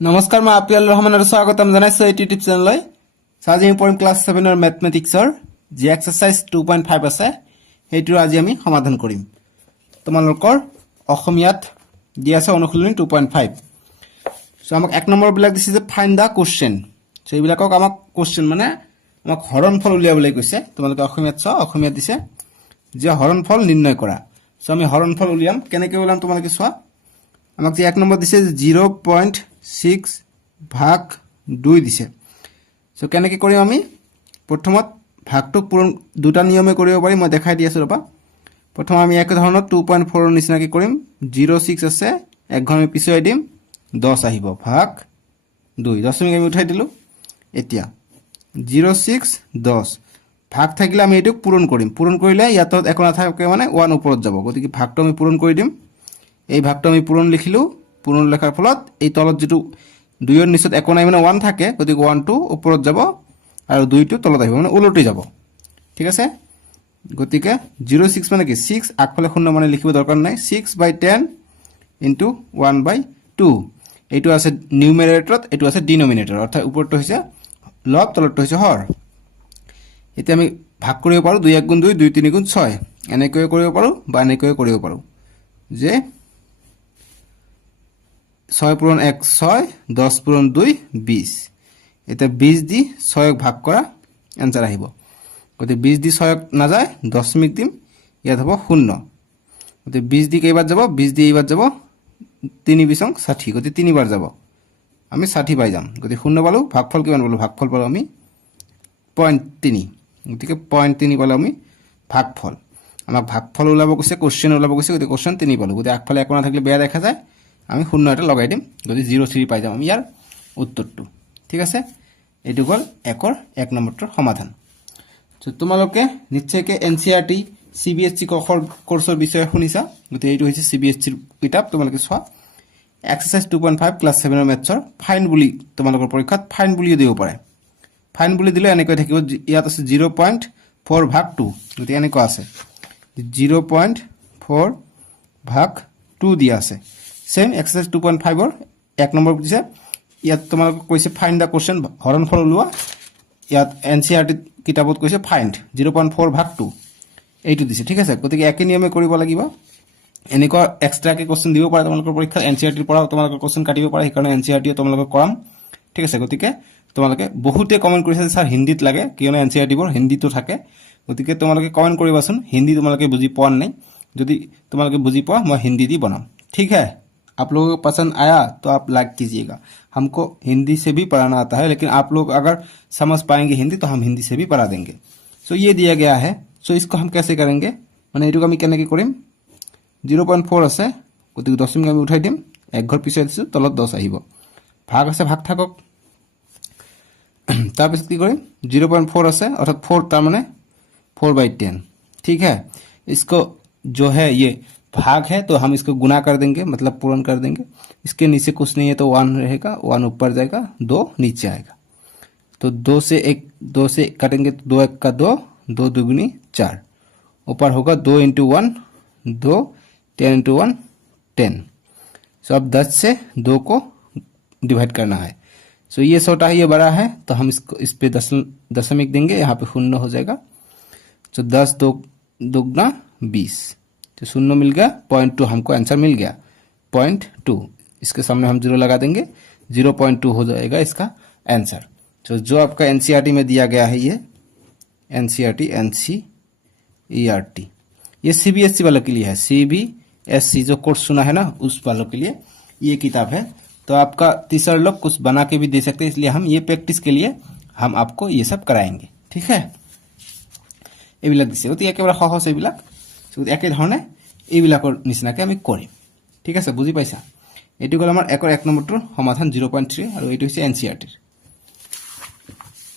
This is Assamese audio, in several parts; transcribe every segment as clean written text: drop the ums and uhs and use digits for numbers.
নমস্কাৰ মই আপিয়াল ৰহমানৰ স্বাগতম জনাইছো এই ইউটিউব চেনেললৈ আজি আমি পঢ়িম ক্লাছ 7 ৰ ম্যাথমেটিক্সৰ যি এক্সাৰসাইজ 2.5 আছে হেইটো আজি আমি সমাধান কৰিম তোমালোকৰ অসমীয়াত দি আছে অনুশীলনী 2.5 সো আমাক এক নম্বৰ বিলাক দিছে যে ফাইন্ড দা কোশ্চেন সো এইবিলাকক আমাক কোশ্চেন মানে আমাক হৰণফল উলিয়াবলৈ কৈছে তোমালোকে অসমীয়াত চাও অসমীয়াত দিছে যে হৰণফল নিৰ্ণয় কৰা সো আমি হৰণফল উলিয়াম কেনেকৈ উলিয়াম তোমালোকে চোৱা আমাক যে এক নম্বৰ দিছে 0.6 ভাগ 2 দিছে সো কেনেকৈ কৰিম আমি প্ৰথমত ভাগটোক পূৰণ দুটা নিয়মে কৰিব পাৰি মই দেখাই দি আছো ৰবা প্ৰথম আমি এক ধৰণৰ 2.4 ৰ নিচিনা কি কৰিম 06 আছে এক ঘৰ আমি পিছুৱাই দিম 10 আহিব ভাগ 2 দশমিক আমি উঠাই দিলো এতিয়া 06 10 ভাগ থাকিলে আমি এটুক পূৰণ কৰিম পূৰণ কৰিলে ইয়াত একো নাথাকে মানে 1 ওপৰত যাব গতিকে ভাগটো আমি পূৰণ কৰি দিম এই ভাগটো আমি পূৰণ লিখিলো পূৰণ লেখাৰ ফলত এই তলত যেটো 2 ৰ নিচত একো নাই মানে 1 থাকে গতিকে 1 টো ওপৰত যাব আৰু 2 টো তলত আহিব মানে উলটি যাব ঠিক আছে গতিকে 06 মানে কি 6 আগফালে শূন্য মানে লিখিব দৰকাৰ নাই 6/10 ইনটু 1/2 এইটো আছে নিউমাৰেটৰত এইটো আছে ডিনোমিনেটৰ অৰ্থাৎ ওপৰটো হৈছে লব তলটো হৈছে হৰ এতিয়া আমি ভাগ কৰিব পাৰো 2 1 গুণ 2 2 3 গুণ 6 এনেকৈ কৰিব পাৰো বা এনেকৈ কৰিব পাৰো যে 6 পূৰণ 1 6 10 পূৰণ 2 20 এটা 20 দি 6 ভাগ কৰা आंसर আহিব গতে 20 দি 6 না যায় দশমিক দিম ইয়াত হ'ব 0 গতে 20 দি কেইবাৰ যাব 20 দি এইবাৰ যাব 3 20 60 গতে 3 বাৰ যাব আমি 60 পাই যাম গতে 0 পালো ভাগফল কিমান পালো ভাগফল পালো আমি 0.3 গতিকে 0.3 পালো আমি ভাগফল আমাক ভাগফল ওলাব কৈছে কোশ্চেন ওলাব কৈছে গতে কোশ্চেন 3 পালো গতে আগফালে একো না থাকিলে বেয়া দেখা যায় আমি 0 এটা লগাই দিম যদি 03 পাই যাম আমি ইয়াৰ উত্তৰটো ঠিক আছে এটো গল একৰ এক নম্বৰৰ সমাধান তো তোমালোকে নিশ্চয়কৈ এনসিআৰটি সিবিএসই কোৰ্সৰ বিষয়ে শুনিছা গতে এইটো হৈছে সিবিএসইৰ কিতাপ তোমালোকে চোৱা এক্সাৰসাইজ 2.5 ক্লাস 7 ৰ মেথছৰ ফাইন বুলি তোমালোকৰ পৰীক্ষাত ফাইন বুলি দিব পাৰে ফাইন বুলি দিলে এনেকৈ থাকিব ইয়াত আছে 0.4 ভাগ 2 গতে এনেকৈ আছে 0.4 ভাগ 2 দিয়া আছে सेम एक्सरसाइज 2.5 और एक नंबर दिसे ইয়াত তোমাক কৈছে ফাইন্ড দা কোশ্চেন হৰণফল উলোৱা ইয়াত এনসিআরটি কিতাপত কৈছে ফাইন্ড 0.4 ভাগ 2 এইটো দিছে ঠিক আছে গতিকে একে নিয়মে কৰিব লাগিব এনেকুৱা এক্সট্ৰা কে কোশ্চেন দিব পাৰে তোমালোকৰ পৰীক্ষাত এনসিআৰটিৰ পৰা তোমালোকৰ কোশ্চেন কাটিব পাৰে সেইকাৰণে এনসিআৰটিও তোমালোকক কৰাম ঠিক আছে গতিকে তোমালোকে বহুতে কমেন্ট কৰিছে স্যাৰ হিন্দীত লাগে কিয়নো এনসিআৰটি বৰ হিন্দীটো থাকে গতিকে তোমালোকে কমেন্ট কৰিবাচোন হিন্দী তোমালোকে বুজি পোৱা নাই যদি তোমালোকে বুজি পোৱা মই হিন্দী দি বনাম ঠিক है आप लोगों को पसंद आया तो आप लाइक कीजिएगा हमको हिंदी से भी पढ़ाना आता है लेकिन आप लोग अगर समझ पाएंगे हिंदी तो हम हिंदी से भी पढ़ा देंगे सो ये दिया गया है सो इसको हम कैसे करेंगे माने एटुक आमी केनेके करिम 0.4 আছে গতিকে দশমিক আমি উঠাই দিম এক ঘৰ পিছাই দিছো তলত 10 আহিব ভাগ আছে ভাগ থাকক তাৰপিছত কি কৰিম 0.4 আছে অৰ্থাৎ 4 তাৰ মানে 4/10 ठीक है इसको जो है ये भाग है तो हम इसको गुना कर देंगे मतलब पूर्ण कर देंगे इसके नीचे कुछ नहीं है तो 1 रहेगा 1 ऊपर जाएगा 2 नीचे आएगा तो 2 से 1 काटेंगे तो 2 1 का 2 2 दुगुनी 4 ऊपर होगा 2 × 1 2 10 × 1 10 सो अब 10 से 2 को डिवाइड करना है सो ये छोटा है ये बड़ा है तो हम इसको इस पे दशमिक देंगे यहाँ पे 0 हो जाएगा तो 10 2 दुगना 20 तो 0 मिल गया 0.2 हमको आंसर मिल गया 0.2 इसके सामने हम 0 लगा देंगे 0.2 हो जाएगा इसका आंसर तो जो आपका एनसीईआरटी में दिया गया है ये एनसीईआरटी ये सीबीएसई वालों के लिए है सीबीएसई जो कोर्स सुना है ना उस वालों के लिए ये किताब है तो आपका टीचर लोग कुछ बना के भी दे सकते हैं इसलिए हम ये प्रैक्टिस के लिए हम आपको ये सब कराएंगे ठीक है এইবিলাক দিছে অতি একেবাৰে সহজ এইবিলাক একে ধৰণে এইবিলাকৰ নিচিনাকৈ আমি কৰিম ঠিক আছে বুজি পাইছা এটো গল আমাৰ একৰ এক নম্বৰটোৰ সমাধান 0.3 আৰু এইটো হৈছে এনসিআৰটিৰ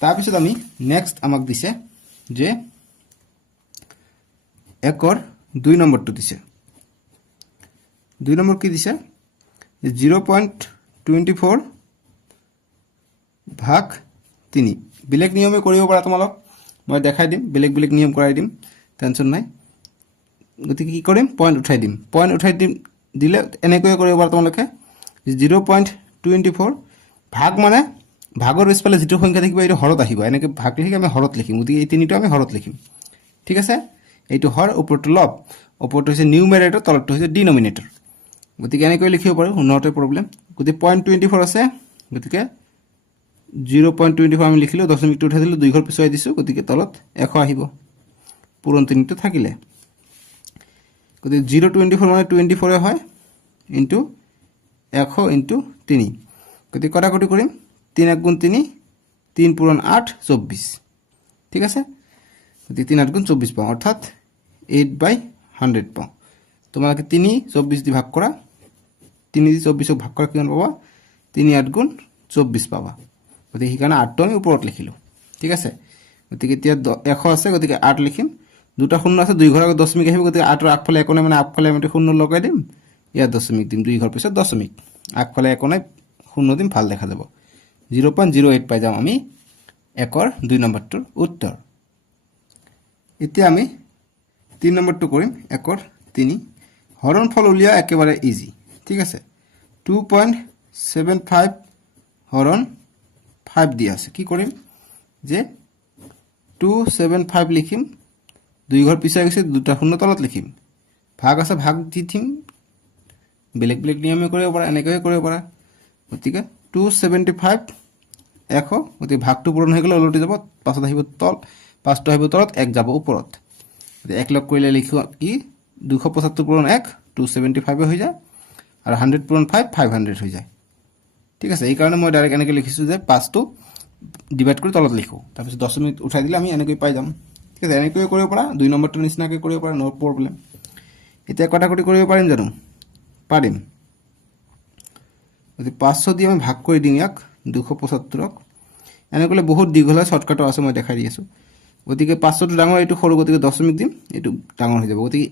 তাৰপিছত আমি নেক্সট আমাক দিছে যে একৰ 2 নম্বৰটো দিছে 2 নম্বৰ কি দিছে 0.24 ভাগ 3 বেলেগ নিয়মে কৰিব পৰা তোমালোক মই দেখাই দিম বেলেগ বেলেগ নিয়ম কৰাই দিম টেনচন নাই গতিকে কি কৰিম পয়েন্ট উঠাই দিম দিলে এনেকৈ কৰিব পাৰা তোমালোকে 0.24 ভাগ মানে ভাগৰ পিছফালে যিটো সংখ্যা থাকিব এইটো হৰত আহিব এনেকৈ ভাগ লিখি আমি হৰত লিখিম গতিকে এই তিনিটো আমি হৰত লিখিম ঠিক আছে এইটো হৰ ওপৰটো লব ওপৰটো হৈছে নিউমেৰেটৰ তলটো হৈছে ডিনমিনেটৰ গতিকে এনেকৈ লিখিব পাৰোঁ নট এ প্ৰব্লেম গতিকে 0.24 আছে গতিকে 0.24 আমি লিখিলোঁ দশমিকটো উঠাই দিলোঁ 2 ঘৰ পিছুৱাই দিছোঁ গতিকে তলত 100 আহিব পূৰণ তিনিটো থাকিলে গতিকে 0.24 মানে 24 হয় ইনটু 100 ইনটু 3 গতিকে কটাকটি কৰিম 3 1 গুণ 3 3 পূৰণ 8 24 ঠিক আছে গতিকে 3 8 গুণ 24 পাওঁ অৰ্থাৎ 8/100 পাওঁ তোমালোকে 3 24 দি ভাগ কৰা 3 দি 24 ভাগ কৰা কিমান পাবা 3 8 গুণ 24 পাবা গতিকে সেইকাৰণে 8টো আমি ওপৰত লিখিলোঁ ঠিক আছে গতিকে এতিয়া 100 আছে গতিকে 8 লিখিম দুটা শূন্য আছে 2 ঘৰ আগত দশমিক আহিব গতিকে 8ৰ আগফালে একো নাই মানে আগফালে আমি শূন্য লগাই দিম ইয়াত দশমিক দিম 2 ঘৰ পিছত দশমিক আগফালে একো নাই শূন্য দিম ভাল দেখা যাব 0.08 পাই যাম আমি 1ৰ 2 নম্বৰটোৰ উত্তৰ এতিয়া আমি 3 নম্বৰটো কৰিম 1ৰ 3 হৰণফল উলিয়া একেবাৰে ইজি ঠিক আছে 2.75 হৰণ 5 দিয়া আছে কি কৰিম যে 275 লিখিম 2 ঘৰ পিছাই গৈছে দুটা শূন্য তলত লিখিম ভাগ আছে ভাগ দি থিম বেলেগ বেলেগ নিয়মে কৰিব পাৰা এনেকৈ কৰিব পাৰা গতিকে 275 100 গতিকে ভাগটো পূৰণ হৈ গ'লে ওলটি যাব পাছত আহিব তল পাঁচটো আহিব তলত 1 যাব ওপৰত গতিকে 1 লগ কৰিলে লিখো কি 275 পূৰণ 1 275 হৈ যায় আৰু 100 পূৰণ 5 500 হৈ যায় ঠিক আছে এই কাৰণে মই ডাইৰেক্ট এনেকৈ লিখিছোঁ যে 5টো ডিভাইড কৰি তলত লিখোঁ তাৰপিছত দশমিক উঠাই দিলে আমি এনেকৈ পাই যাম ঠিক আছে এনেকৈ কৰিব পাৰা 2 নম্বৰটো নিচিনাকৈ কৰিব পাৰা নো প্ৰব্লেম এতিয়া কটাকটি কৰিব পাৰিম জানো পাৰিম গতিকে 500 দি আমি ভাগ কৰি দিম ইয়াক 275ক এনেকৈ বহুত দীঘলীয়া শ্বৰ্টকাটো আছে মই দেখাই দি আছোঁ গতিকে 500টো ডাঙৰ এইটো সৰু গতিকে দশমিক দিম এইটো ডাঙৰ হৈ যাব গতিকে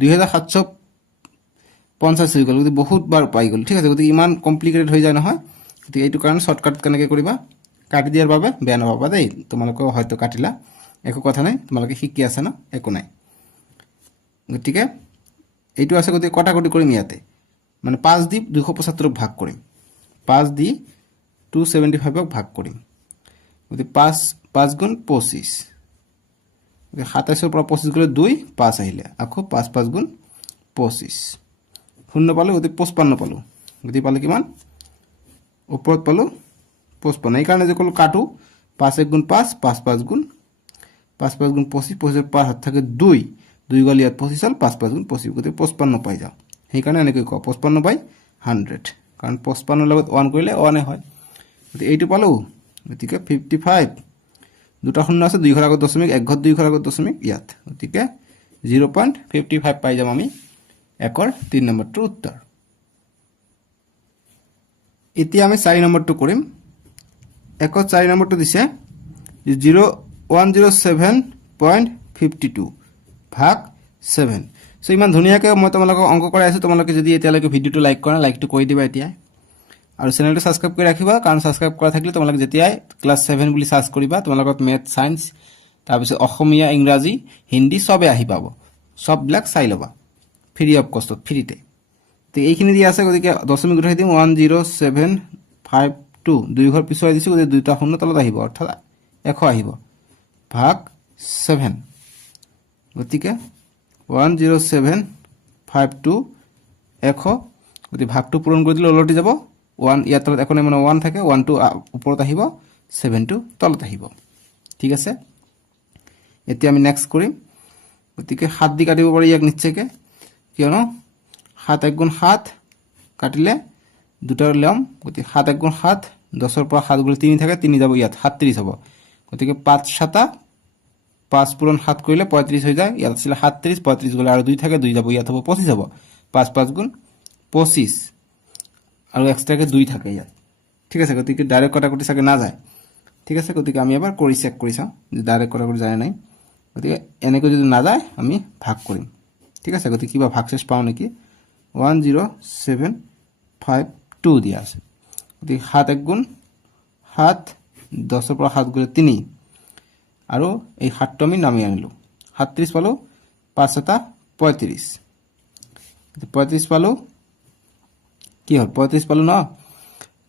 2750 হৈ গ'ল গতিকে বহুত বাৰ পাই গ'ল ঠিক আছে গতিকে ইমান কমপ্লিকেটেড হৈ যায় নহয় গতিকে এইটো কাৰণে শ্বৰ্টকাট কেনেকৈ কৰিবা কাটি দিয়াৰ বাবে বেয়া নাপাবা দেই তোমালোকেও হয়তো কাটিলা একো কথা নাই তোমালোকে শিকি আছা ন একো নাই গতিকে এইটো আছে গতিকে কটাকটি কৰিম ইয়াতে মানে 5 দি 275ক ভাগ কৰিম 5 দি 275ক ভাগ কৰিম গতিকে 5 গুণ 25 27ৰ পৰা 25 গ'লে 2 5 আহিলে আকৌ 5 5 গুণ 25 শূন্য পালোঁ গতিকে 55 পালোঁ গতিকে পালোঁ কিমান ওপৰত পালোঁ 55 এইকাৰণে যে ক'লোঁ কাটো 5 1 গুণ 5 5 5 গুণ 5 5 গুণ 25 25 পাৰ হাত থাকে 2 2 গ'ল ইয়াত 25 হ'ল 5 5 গুণ 25 গতিকে 55 পাই যাওঁ সেইকাৰণে এনেকৈ কওঁ 55/100 কাৰণ 55ৰ লগত 1 কৰিলে 1 হয় গতিকে এইটো পালোঁ গতিকে 55 দুটা শূন্য আছে 2 ঘৰ আগত দশমিক 1 ঘৰ 2 ঘৰ আগত দশমিক ইয়াত গতিকে 0.55 পাই যাম আমি 1ৰ 3 নম্বৰটোৰ উত্তৰ এতিয়া আমি 4 নম্বৰটো কৰিম 1ৰ 4 নম্বৰটো দিছে 107.52 ভাগ 7 সো ইমান ধুনীয়াকৈ মই তোমালোকক অংক কৰাই আছোঁ তোমালোকে যদি এতিয়ালৈকে ভিডিঅ'টো লাইক কৰা লাইকটো কৰি দিবা এতিয়া আৰু চেনেলটো সাবস্ক্ৰাইব কৰি ৰাখিবা কাৰণ সাবস্ক্ৰাইব কৰা থাকিলে তোমালোকে যেতিয়াই ক্লাছ 7 বুলি সাৰ্চ কৰিবা তোমালোকৰ মেথ সায়েন্স তাৰপিছত অসমীয়া ইংৰাজী হিন্দী সবে আহি পাব সববিলাক চাই ল'বা ফ্ৰী অফ কষ্টত ফ্ৰীতে তো এইখিনি দিয়া আছে গতিকে দশমিক উঠাই দিম 10752 2 ঘৰ পিছুৱাই দিছোঁ গতিকে দুটা শূন্য তলত আহিব অৰ্থাৎ 100 আহিব ভাগ 7 গতিকে 10752 100 গতিকে ভাগটো পূৰণ কৰি দিলে ওলটি যাব 1 ইয়াৰ তলত একো নাই মানে 1 থাকে 1 টো ওপৰত আহিব 7 টো তলত আহিব ঠিক আছে এতিয়া আমি নেক্সট কৰিম গতিকে 7 দি কাটিব পাৰি ইয়াক নিশ্চয়কৈ কিয়নো 7 1 গুণ 7 কাটিলে দুটাৰ লম গতিকে 7 1 গুণ 7 10ৰ পৰা 7 গ'লে 3 থাকে 3 যাব ইয়াত 37 হ'ব গতিকে 5 7 5 পূৰণ 7 কৰিলে 35 হৈ যায় ইয়াত আছিলে 37 35 গ'লে আৰু 2 থাকে 2 যাব ইয়াত হ'ব 25 হ'ব 5 5 গুণ 25 আৰু এক্সট্ৰাকে 2 থাকে ইয়াত ঠিক আছে গতিকে ডাইৰেক্ট কটাকটি চাগে না যায় ঠিক আছে গতিকে আমি এবাৰ কৰি চেক কৰি চাওঁ যে ডাইৰেক্ট কটাকটি যায় নাই গতিকে এনেকৈ যদি না যায় আমি ভাগ কৰিম ঠিক আছে গতিকে কিবা ভাগশেষ পাওঁ নেকি 10752 দিয়া আছে গতিকে 7 1 গুণ 7 10ৰ পৰা 7 গ'লে 3 আৰু এই 7টো আমি নামি আনিলোঁ 37 পালোঁ 5 7 35 35 পালোঁ কি হ'ল 35 পালোঁ ন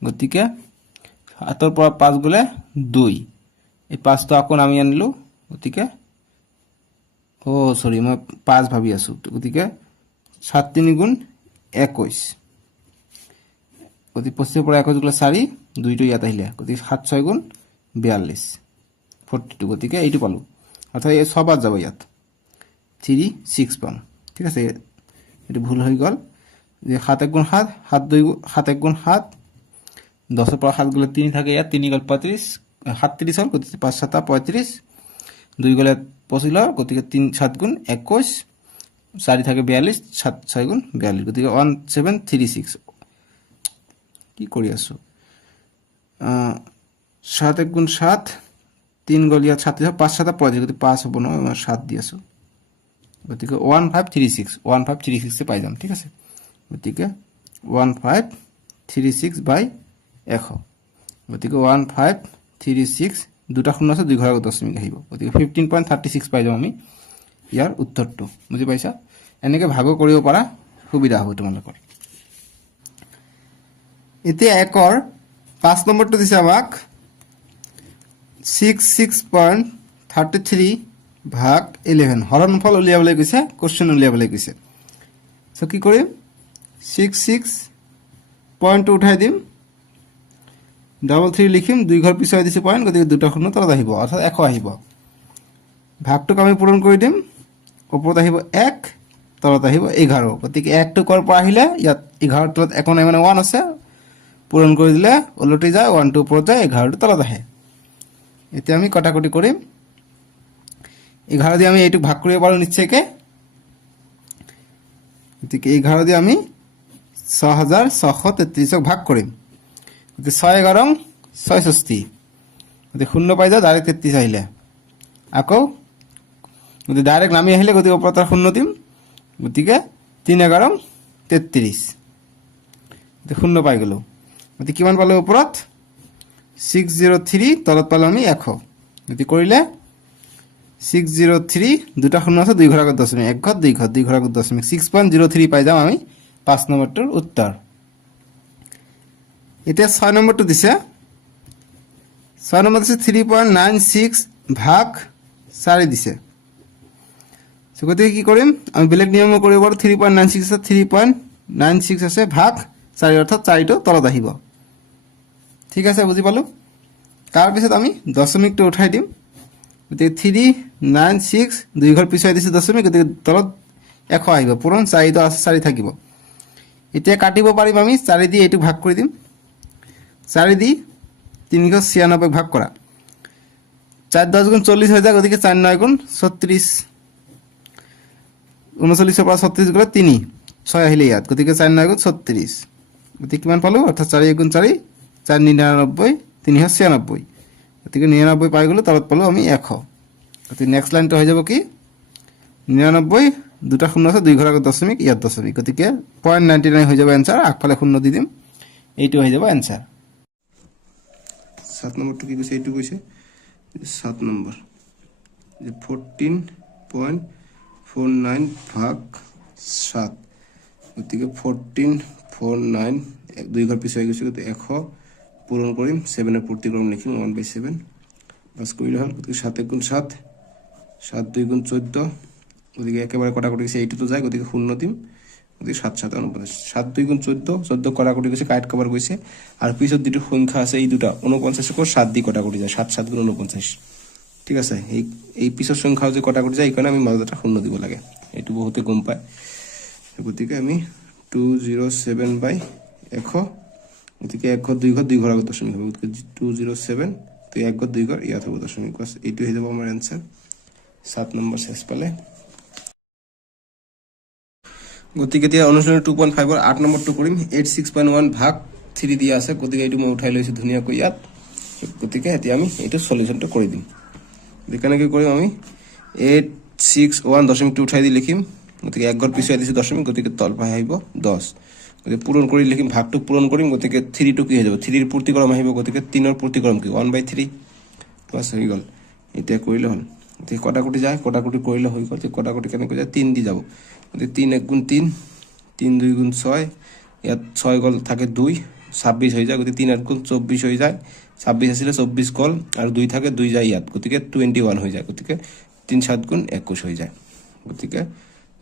গতিকে 7ৰ পৰা 5 গ'লে 2 এই 5টো আকৌ নামি আনিলো গতিকে সৰি মই 5 ভাবি আছো গতিকে 7 3 গুণ 21 গতিকে 25 পৰা 21 গ'লে 4 2টো ইয়াত আহিলে গতিকে 7 6 গুণ 42 42 গতিকে এইটো পালো অর্থাৎ এই সবাত যাব ইয়াত 3 6 পাম ঠিক আছে এটো ভুল হৈ গল যে 7 1 গুণ 7 7 2 7 1 গুণ 7 10 এর পর 7 গলে 3 থাকে ইয়াত 3 গল 35 37 হল গতিকে 5 7 35 2 গলে 25 হল গতিকে 3 7 গুণ 21 4 থাকে 42 7 6 গুণ 42 গতিকে 1736 কি কৰি আছো 7 1 গুণ 7 3 গল ইয়াত 7 5 7 35 গতিকে 5 হ'ব ন 7 দি আছো গতিকে 1536 পাই যাম ঠিক আছে গতিকে 1536 বাই 100 গতিকে 1536 দুটা শূন্য আছে 2 ঘৰৰ দশমিক আহিব গতিকে 15.36 পাই যাম আমি ইয়াৰ উত্তৰটো বুজি পাইছা এনেকৈ ভাগ কৰিব পাৰা সুবিধা হ'ব তোমালোকৰ এতিয়া একৰ 5 নম্বৰটো দিছে আমাক 66.33 ভাগ 11 হৰণফল উলিয়াবলৈ কৈছে কোশ্চেন উলিয়াবলৈ কৈছে সো কি কৰিম 66 পয়েন্ট উঠাই দিম 33 লিখিম 2 ঘৰ পিছাই দিছে পয়েন্ট গতিকে দুটা শূন্য তলত আহিব অৰ্থাৎ 100 আহিব ভাগটোক আমি পূৰণ কৰি দিম ওপৰত আহিব 1 তলত আহিব 11 গতিকে 1 টো কৰ পৰা আহিলে ইয়াত 11 তলত একো নাই মানে 1 আছে পূৰণ কৰি দিলে ওলটি যায় 1 টো ওপৰত যায় 11 টো তলত আহে এতিয়া আমি কটাকটি কৰিম 11 দিয়ে আমি এইটো ভাগ কৰিব পাৰো নিশ্চয়কৈ গতিকে 11 দিয়ে আমি 6633 ভাগ কৰিম গতিকে 6 11 66 গতিকে শূন্য পাই যাও ডাইৰেক্ট 33 আহিলে আকৌ গতিকে ডাইৰেক্ট নামি আহিলে গতিকে ওপৰত শূন্য দিম গতিকে 3 11 33 গতিকে শূন্য পাই গলো গতিকে কিমান পালো ওপৰত 603 তলত পালো আমি 100 গতিকে কৰিলে 603 দুটা শূন্য আছে 2 ঘৰ আগত দশমিক 1 ঘৰ 2 ঘৰ 2 ঘৰ আগত দশমিক 6.03 পাই যাম আমি 5 নম্বৰটোৰ উত্তৰ এতিয়া 6 নম্বৰটো দিছে 6 নম্বৰ দিছে 3.96 ভাগ 4 দিছে সো গতিকে কি কৰিম আমি বেলেগ নিয়ম কৰিব পাৰো 3.96 আছে 3.96 আছে ভাগ 4 অৰ্থাৎ 4 টো তলত আহিব ঠিক আছে বুজি পালো তাৰ পিছত আমি দশমিকটো উঠাই দিম গতিকে 396 2 ঘৰ পিছাই দিছে দশমিক গতিকে তলত 100 আহিব পূৰণ 4 টো আছে 4 থাকিব এতিয়া কাটিব পাৰিম আমি 4 দি এইটো ভাগ কৰি দিম 4 দি 396 ভাগ কৰা 4 10 গুণ 40 হৈ যায় গতিকে 4 9 গুণ 36 39 পৰা 36 গলে 3 6 আহিলে ইয়াত গতিকে 4 9 গুণ 36 গতিকে কিমান পালো অৰ্থাৎ 4 গুণ 4 4 99 396 গতিকে 99 পাই গলো তলত পালো আমি 100 গতিকে নেক্সট লাইনটো হৈ যাব কি 99 দুটা শূন্য আছে 2 ঘৰ আগত দশমিক ইয়াত দশমিক গতিকে 0.99 হৈ যাব এনসাৰ আগফালে শূন্য দি দিম এইটো হৈ যাব এনসাৰ 7 নম্বৰটো কি কৈছে এইটো কৈছে 7 নম্বৰ যে 14.49 ভাগ 7 গতিকে 1449 2 ঘৰ পিছাই গৈছে গতিকে 100 পূৰণ কৰিম 7 এর পূর্তিক্রম লিখিম 1/7 বাস কইলে হল গতিকে 7 গুণ 7 7 2 গুণ 14 গতিকে একেবারে কটাকটি গেছে এইটো তো যায় গতিকে শূন্য দিম গতিকে 7 7 49 7 2 গুণ 14 14 কটাকটি গেছে কাট কভার গৈছে আর পিছত দুটো সংখ্যা আছে এই দুটা 49 কো 7 দি কটাকটি যায় 7 7 গুণ 49 ঠিক আছে এই পিছত সংখ্যা যে কটাকটি যায় এই কারণে আমি মাজটা শূন্য দিব লাগে এইটো বহুতে গম পায় গতিকে আমি 207 বাই 100 গতিকে 1 ঘর 2 ঘর 2 ঘর আগত দশমিক হবে গতিকে 207 তো 1 ঘর 2 ঘর ইয়াত হবে দশমিক বাস এইটো হৈ যাব আমাৰ आंसर 7 নম্বৰ শেষ পালে গতিকে এতিয়া অনুশীলন 2.5 ৰ 8 নম্বৰটো কৰিম 86.1 ভাগ 3 দিয়া আছে গতিকে এইটো মই উঠাই লৈছো ধুনিয়াকৈ ইয়াত গতিকে এতিয়া আমি এইটো সলিউশনটো কৰি দিম দেখানে কি কৰিম আমি 861 দশমিকটো উঠাই দি লিখিম গতিকে 1 ঘর পিছাই দিছে দশমিক গতিকে তল পাই আহিব 10 গতিকে পূরণ কৰি লিখিম ভাগটো পূৰণ কৰিম গতিকে 3 টো কি হৈ যাব 3 এর পূর্তিক্রম আহিব গতিকে 3 এর পূর্তিক্রম কি 1/3 প্লাস হৈ গল এতিয়া কৰিলে হল গতিকে কটাকটি যায় কটাকটি কৰিলে হৈ গল কটাকটি কেনে কয় 3 দি যাব গতিকে 3 1 গুণ 3 3 2 গুণ 6 ইয়াত 6 গল থাকে 2 26 হৈ যায়, গতিকে 3 8 গুণ 24 হৈ যায়। 26 আছিলে 24 গ'ল আৰু 2 থাকে 2 যায় ইয়াত, গতিকে 21 হৈ যায়, গতিকে 3 7 গুণ 21 হৈ যায়, গতিকে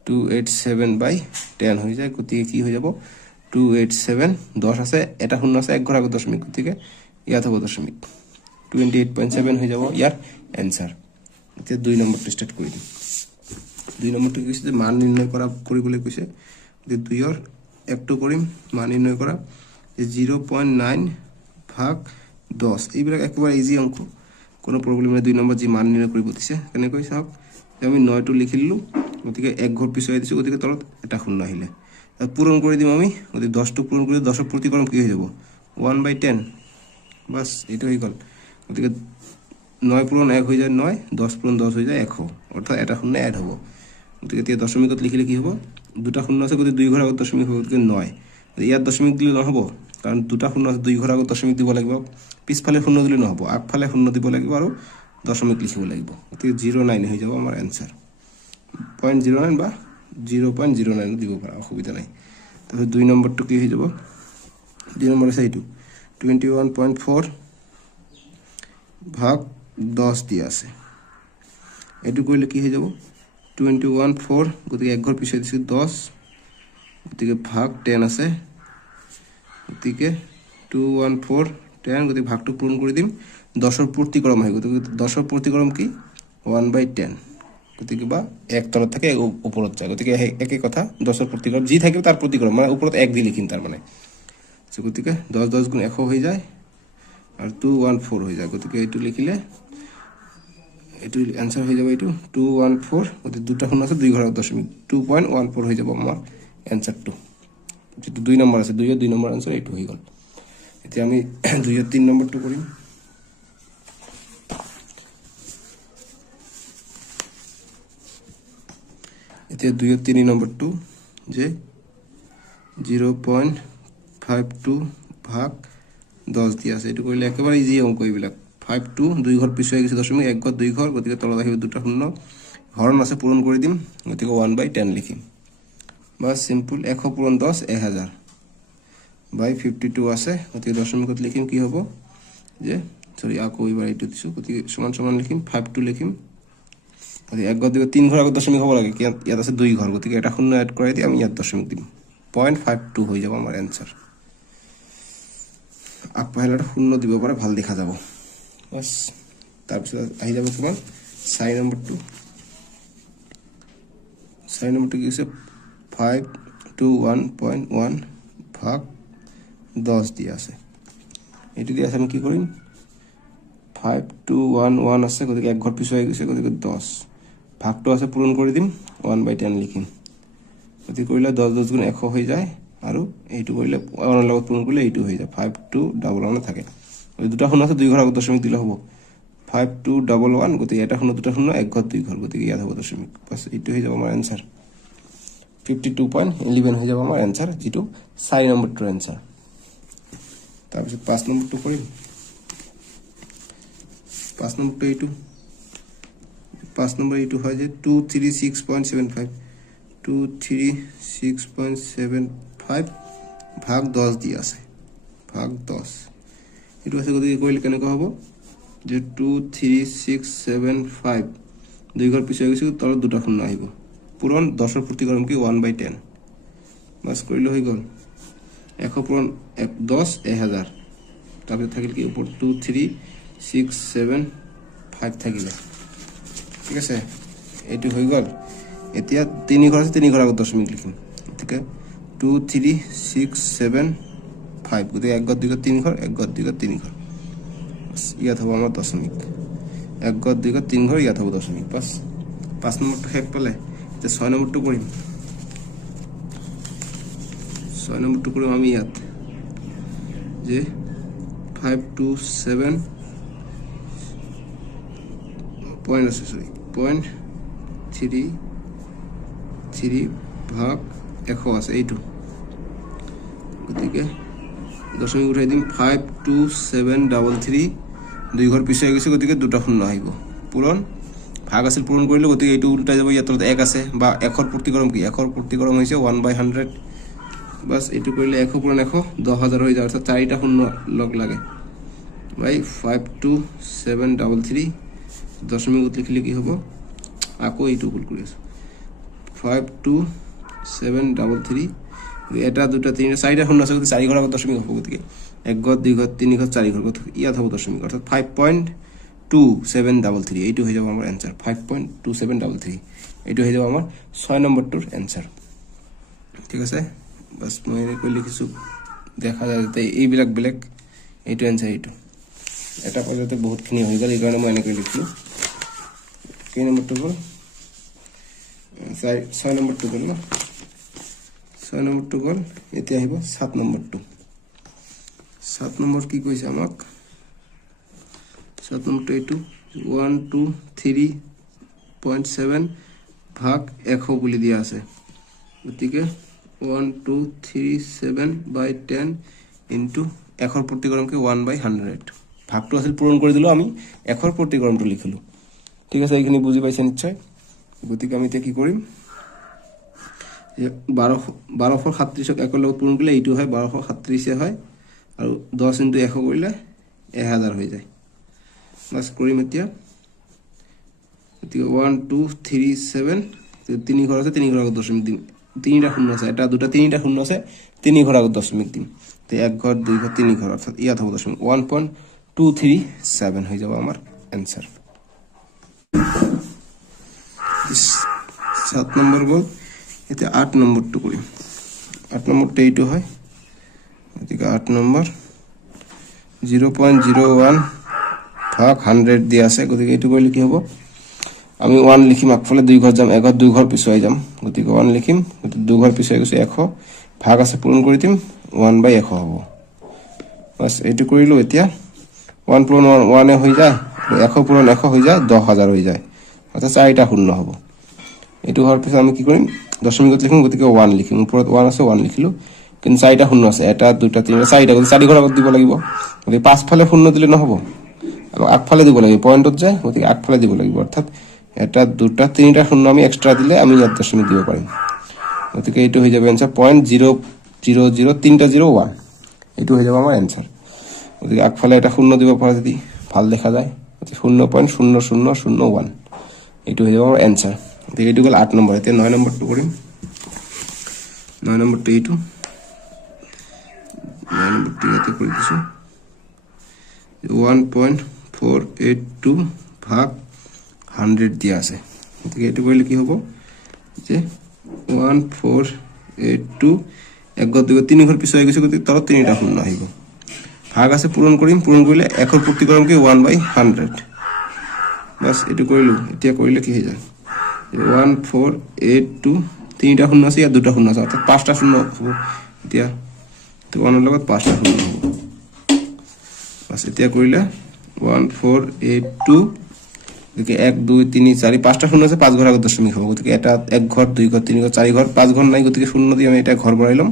287/10 হৈ যায়, গতিকে কি হৈ যাব 287, 10 আছে, এটা শূন্য আছে, 1 ঘৰ আগত দশমিক, গতিকে ইয়াত হ'ব দশমিক, 28.7 হৈ যাব ইয়াৰ এনসাৰ। এতিয়া 2 নম্বৰটো ষ্টাৰ্ট কৰি দিম। 2 নম্বৰটো কি কৈছে যে মান নিৰ্ণয় কৰিবলৈ কৈছে, গতিকে 2ৰ 1টো কৰিম, মান নিৰ্ণয় কৰা 0.9 ভাগ 10, এইবিলাক একেবাৰে ইজি অংক, কোনো প্ৰব্লেম নাই। 2 নম্বৰ যি মান নিৰ্ণয় কৰিব দিছে কেনেকৈ চাওক, আমি 9টো লিখি দিলোঁ, গতিকে 1 ঘৰ পিছুৱাই দিছোঁ, গতিকে তলত এটা শূন্য আহিলে, পূৰণ কৰি দিম আমি, গতিকে 10টো পূৰণ কৰি 10ৰ প্ৰতিকৰম কি হৈ যাব 1/10, বাছ এইটো হৈ গ'ল, গতিকে 9 পূৰণ 1 হৈ যায় 9, 10 পূৰণ 10 হৈ যায় 100, অৰ্থাৎ এটা শূন্য এড হ'ব, গতিকে এতিয়া দশমিকত লিখিলে কি হ'ব, দুটা শূন্য আছে, গতিকে 2 ঘৰ আগত দশমিক হ'ব, গতিকে 9, ইয়াত দশমিক দিলে নহ'ব, কাৰণ দুটা শূন্য আছে, 2 ঘৰ আগত দশমিক দিব লাগিব, পিছফালে শূন্য দিলে নহ'ব, আগফালে শূন্য দিব লাগিব আৰু দশমিক লিখিব লাগিব, গতিকে 09 হৈ যাব আমাৰ এনসাৰ, 0.09 বা 0.09 দিব পাৰা, অসুবিধা নাই। তাৰপিছত 2 নম্বৰটো কি হৈ যাব, 2 নম্বৰ আছে এইটো 21.4 ভাগ 10 দিয়া আছে, এইটো কৰিলে কি হৈ যাব 21.4, গতিকে 1 ঘৰ পিছুৱাই দিছোঁ 10, গতিকে ভাগ 10 আছে, গতিকে 214 10, গতিকে ভাগটো পূৰণ কৰি দিম, 10ৰ প্ৰতিকৰম আহিব, গতিকে 10ৰ প্ৰতিকৰম কি 1/10, গতিকে বা 1 তলত থাকে 1 ওপৰত যায়, গতিকে একে কথা 10ৰ প্ৰতিকৰম যি থাকিব তাৰ প্ৰতিকৰম, মানে ওপৰত 1 দি লিখিম তাৰ মানে, গতিকে 10 10 গুণ 100 হৈ যায় আৰু 214 হৈ যায়, গতিকে এইটো লিখিলে এইটো এনসাৰ হৈ যাব, এইটো 214, গতিকে দুটা শূন্য আছে 2 ঘৰ আগত দশমিক, 2.14 হৈ যাব আমাৰ এনসাৰটো, যেটো 2 নম্বৰ আছে, 2 নম্বৰ এনসাৰ এইটো হৈ গ'ল। এতিয়া আমি 2 3 নম্বৰটো কৰিম। এতিয়া 2 3 নম্বৰটো যে 0.52 ভাগ 10 দিয়া আছে, এইটো কৰিলে একেবাৰে ইজি অংক এইবিলাক, 52 2 ঘৰ পিছুৱাই গৈছে দশমিক, 1 ঘৰ 2 ঘৰ, গতিকে তলত আহিব দুটা শূন্য, হৰণ আছে পূৰণ কৰি দিম, গতিকে 1/10 লিখিম, বাছ চিম্পল, 100 পূৰণ 10 1000 বাই 52 আছে, গতিকে দশমিকত লিখিম কি হ'ব যে আকৌ এইবাৰ এইটো দিছোঁ, গতিকে সমান সমান লিখিম 52 লিখিম, গতিকে 1 ঘৰ 3 ঘৰ আগত দশমিক হ'ব লাগে, ইয়াত আছে 2 ঘৰ, গতিকে এটা শূন্য এড কৰাই দি আমি ইয়াত দশমিক দিম, 0.52 হৈ যাব আমাৰ এনসাৰ, আগপাহিলাটো শূন্য দিব পাৰে, ভাল দেখা যাব, বাছ। তাৰপিছত আহি যাব কিমান 4 নম্বৰটো, 4 নম্বৰটো কি হৈছে 521.1 ভাগ 10 দিয়া আছে, এইটো দিয়া আছে, আমি কি কৰিম 5211 আছে, গতিকে 1 ঘৰ পিছুৱাই গৈছে, গতিকে 10, ভাগটো আছে পূৰণ কৰি দিম, 1/10 লিখিম, গতিকে কৰিলে 10 10 গুণ 100 হৈ যায়, আৰু এইটো কৰিলে 1ৰ লগত পূৰণ কৰিলে এইটো হৈ যায়, 5211 থাকে, দুটা শূন্য আছে 2 ঘৰ আগত দশমিক দিলে হ'ব, 5211, গতিকে এটা শূন্য দুটা শূন্য 1 ঘৰ 2 ঘৰ, গতিকে ইয়াত হ'ব দশমিক, বাছ এইটো হৈ যাব আমাৰ এনসাৰ, 52.11 হৈ যাব আমাৰ এনসাৰ, যেটো 4 নম্বৰটোৰ এনসাৰ। তাৰপিছত 5 নম্বৰটো কৰিম, 5 নম্বৰটো এইটো, 5 নম্বৰ এইটো হয় যে 236.75 236.75 ভাগ 10 দিয়া আছে, ভাগ 10 এইটো আছে, গতিকে কৰিলে কেনেকুৱা হ'ব যে 23675, 2 ঘৰ পিছুৱাই গৈছে, তলত দুটা শূন্য আহিব, পূৰণ 10ৰ প্ৰতিকৰম কি 1/10, বাছ কৰিলে হৈ গ'ল, 100 পূৰণ 10 1000, তাৰপিছত থাকিল কি ওপৰত 23675 থাকিলে, ঠিক আছে, এইটো হৈ গ'ল। এতিয়া 3 ঘৰ আছে, 3 ঘৰ আগত দশমিক লিখিম, গতিকে 23675, গতিকে 1 ঘৰ 2 ঘৰ 3 ঘৰ, 1 ঘৰ 2 ঘৰ 3 ঘৰ, ইয়াত হ'ব আমাৰ দশমিক, 1 ঘৰ 2 ঘৰ 3 ঘৰ, ইয়াত হ'ব দশমিক, বাছ 5 নম্বৰটো শেষ পালে। এতিয়া 6 নম্বৰটো কৰিম, 6 নম্বৰটো কৰিম আমি ইয়াত যে 527 পইণ্ট আছে, সৰি 0.33 ভাগ 100 আছে এইটো, গতিকে দশমিক উঠাই দিম, 52733, 2 ঘৰ পিছুৱাই গৈছে, গতিকে দুটা শূন্য আহিব, পূৰণ ভাগ আছিল পূৰণ কৰিলোঁ, গতিকে এইটো উল্টাই যাব, ইয়াত 1 আছে, বা 1ৰ প্ৰতিকৰম কি 1ৰ প্ৰতিকৰম হৈছে 1/100, বাস এইটো কৰিলে 100 পূৰণ 100 10000 হৈ যায় অৰ্থাৎ চাৰিটা শূন্য লগ লাগে বাই 52733 দশমিকত লিখিলে কি হ'ব আকৌ এইটো ভুল কৰি আছো 52733 এটা দুটা তিনিটা চাৰিটা শূন্য আছে চাৰি ঘৰ আগত দশমিক হ'ব গতিকে এক ঘৰ দুই ঘৰ তিনি ঘৰ চাৰি ঘৰ ইয়াত হ'ব দশমিক অৰ্থাৎ 5.2733 এইটো হৈ যাব আমাৰ এনসাৰ 5.2733 এইটো হৈ যাব আমাৰ 6 নম্বৰটোৰ এনসার ঠিক আছে বাস মই এনেকৈ লিখিছো দেখা যায় যে এইবিলাক ব্লেক এইটো এনসার এইটো এটা পৰ্যন্ত বহুতখিনি হৈ গ'ল এই কাৰণে মই এনেকৈ লিখিলো কেই নম্বৰটো গ'ল 6 নম্বৰটো গ'ল না 6 নম্বৰটো গ'ল এতিয়া আহিব 7 নম্বৰটো 7 নম্বৰ কি কৈছে আমাক 7 নম্বৰটো এইটো 123.7 ভাগ 100 বুলি দিয়া আছে গতিকে 1237/10 ইনটু 100 প্ৰতিকৰণকে 1/100 ভাগটো আছিল পূৰণ কৰি দিলো আমি 100 প্ৰতিকৰণটো লিখিলো ঠিক আছে এইখিনি বুজি পাইছে নিশ্চয় গতিকে আমি এতিয়া কি কৰিম 1237ক 1 লগত পূৰণ কৰিলে এইটো হয় 1237 হয় আৰু 10 ইনটু 100 কৰিলে 1000 হৈ যায় বাস কৰিম এতিয়া 1237 তিনি ঘৰ আছে তিনি ঘৰ আগত দশমিক দিম তিনিটা শূন্য আছে এটা দুটা তিনিটা শূন্য আছে তিনি ঘৰ আগত দশমিক দিম তে এক ঘৰ দুই ঘৰ তিনি ঘৰ অৰ্থাৎ ইয়াত হ'ব দশমিক 1.237 হৈ যাব আমাৰ এনসাৰ 7 নম্বৰ গ'ল এতিয়া 8 নম্বৰটো কৰিম 8 নম্বৰটো এইটো হয় গতিকে 8 নম্বৰ 0.01 ভাগ 100 দিয়া আছে গতিকে এইটো কৰিলে কি হ'ব আমি 1 লিখিম আগফালে দুই ঘৰ যাম এঘৰ দুই ঘৰ পিছুৱাই যাম গতিকে 1 লিখিম গতিকে দুই ঘৰ পিছুৱাই গৈছে 100 ভাগ আছে পূৰণ কৰি দিম 1/100 হ'ব বাস এইটো কৰিলো এতিয়া 1 পূৰণ 1 এ হৈ যায় 100 পূৰণ 100 হৈ যায় 10000 হৈ যায় অৰ্থাৎ চাৰিটা শূন্য হ'ব এইটো হোৱাৰ পিছত আমি কি কৰিম দশমিকত লিখিম গতিকে 1 লিখিম ওপৰত 1 আছে 1 লিখিলো কিন্তু চাৰিটা শূন্য আছে এটা দুটা তিনিটা চাৰিটা গতিকে চাৰি ঘৰ আগত দিব লাগিব গতিকে পাঁচফালে শূন্য দিলে নহ'ব আৰু আগফালে দিব লাগিব পয়েন্টত যায় গতিকে আগফালে দিব লাগিব অৰ্থাৎ এটা দুটা তিনিটা শূন্য আমি এক্সট্ৰা দিলে আমি ইয়াত দশমিক দিব পাৰিম গতিকে এইটো হৈ যাব এনসাৰ 0.000 তিনিটা 01 এইটো হৈ যাব আমাৰ এনসাৰ গতিকে আগফালে এটা শূন্য দিব পৰা যদি ভাল দেখা যায় গতিকে 0.0001 এইটো হৈ যাব আমাৰ এনসাৰ গতিকে এইটো গ'ল 8 নম্বৰ এতিয়া 9 নম্বৰটো কৰিম 9 নম্বৰটো এইটো 9 নম্বৰটো ইয়াতে কৰি দিছো 1.482 ভাগ 100 দিয়া আছে গতিকে এইটো কৰিলে কি হ'ব যে 1482 এক ঘৰ দুই ঘৰ তিনি ঘৰ পিছুৱাই গৈছে গতিকে তলত তিনিটা শূন্য আহিব ভাগ আছে পূৰণ কৰিম পূৰণ কৰিলে 100 প্ৰতিকৰণকে 1/100 বাস এইটো কৰিলো এতিয়া কৰিলে কি হৈ যায় 1482 তিনিটা শূন্য আছে ইয়াত দুটা শূন্য আছে অৰ্থাৎ পাঁচটা শূন্য হ'ব এতিয়া তো 1 ৰ লগত পাঁচটা শূন্য হ'ব বাস এতিয়া কৰিলে 1482 গতিকে 1 2 3 4 পাঁচটা শূন্য আছে পাঁচ ঘৰ আগত দশমিক হ'ব গতিকে এটা এক ঘৰ দুই ঘৰ তিনি ঘৰ চাৰি ঘৰ পাঁচ ঘৰ নাই গতিকে শূন্য দি আমি এটা ঘৰ বঢ়াই ল'ম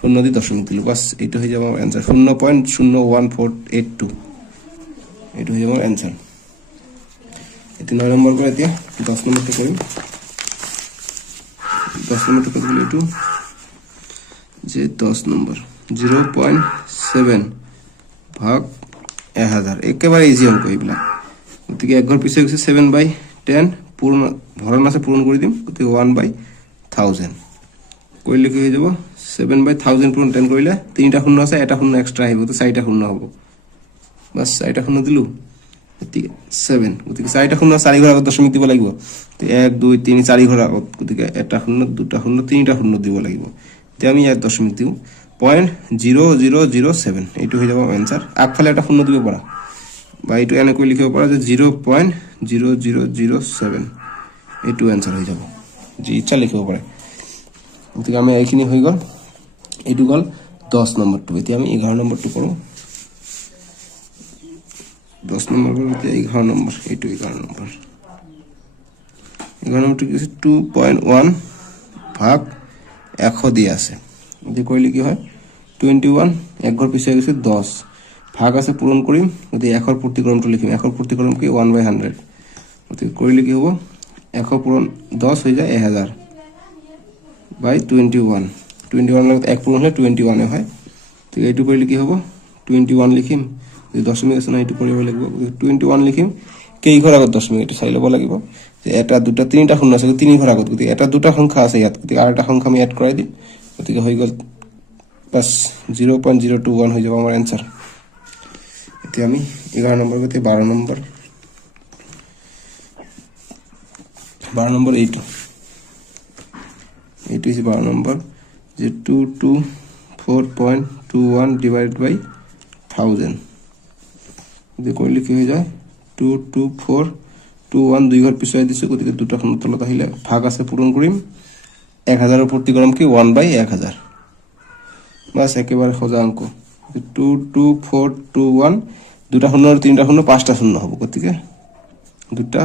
শূন্য দি দশমিক দিলো বাস এইটো হৈ যাব আমাৰ এনসাৰ 0.01482 এইটো হৈ যাব আমাৰ এনসাৰ এতিয়া 9 নম্বৰ পৰা এতিয়া 10 নম্বৰটো কৰিম 10 নম্বৰটো কৰিলে এইটো যে 10 নম্বৰ 0.7 ভাগ 1000 একেবাৰে ইজি অংক এইবিলাক গতিকে এক ঘৰ পিছে গৈছে 7/10 পূৰণ ভৰণ আছে পূৰণ কৰি দিম গতিকে 1/1000 কৰিলে কি হৈ যাব 7/1000 পূৰণ 10 কৰিলে তিনিটা শূন্য আছে এটা শূন্য এক্সট্ৰা আহিব তো চাৰিটা শূন্য হ'ব বাস চাৰিটা শূন্য দিলো গতিকে 7 গতিকে চাৰিটা শূন্য চাৰি ঘৰ আগত দশমিক দিব লাগিব তো 1 2 3 4 ঘৰ আগত গতিকে এটা শূন্য দুটা শূন্য তিনিটা শূন্য দিব লাগিব এতিয়া আমি ইয়াত দশমিক দিওঁ 0.0007 এইটো হৈ যাব এনসার আগফালে এটা শূন্য দিব পাৰা বা এইটো এনেকৈ লিখিব পাৰা যে 0.0007 এইটো এনসাৰ হৈ যাব যি ইচ্ছা লিখিব পাৰে গতিকে আমি এইখিনি হৈ গ'ল এইটো গ'ল 10 নম্বৰটো এতিয়া আমি 11 নম্বৰটো কৰোঁ 10 নম্বৰ গ'ল এতিয়া 11 নম্বৰ এইটো 11 নম্বৰ 11 নম্বৰটো কি আছে 2.1 ভাগ 100 দিয়া আছে এতিয়া কৰিলে কি হয় 21 এক ঘৰ পিছুৱাই গৈছে 10 ভাগ আছে পূৰণ কৰিম গতিকে 100 প্ৰতিকৰণটো লিখিম 100 প্ৰতিকৰণ কি 1/100 গতিকে কৰিলে কি হ'ব 100 পূৰণ 10 হৈ যায় 1000 বাই 21 21 লগত 1 পূৰণ হ'লে 21 হয়। তো এইটো কৰিলে কি হ'ব 21 লিখিম, যদি দশমিক আছে না এইটো কৰিব লাগিব 21 লিখিম। কেই ঘৰ আগত দশমিক এইটো চাই ল'ব লাগিব যে এটা দুটা তিনিটা শূন্য আছে, 3 ঘৰ আগত, গতিকে এটা দুটা সংখ্যা আছে ইয়াত, গতিকে আৰু এটা সংখ্যা আমি এড কৰাই দিম, গতিকে হৈ গ'ল বাছ 0.021 হৈ যাব আমাৰ এনচাৰ। এতিয়া আমি 11 নম্বৰ গতিকে 12 নম্বৰ এইটো হৈছে 12 নম্বৰ যে 224.21 ডিভাইড বাই 1000 যদি কৰিলে কি হৈ যায় 22421 দুই ঘৰ পিছুৱাই দিছোঁ, গতিকে দুটা তলত আহিলে ভাগ আছে পূৰণ কৰিম, 1000 পূৰ্তি কৰাম কি 1/1000, বাছ একেবাৰে সজা অংক। 22421 দুটা শূন্য আৰু তিনিটা শূন্য 5টা শূন্য হ'ব, গতিকে দুটা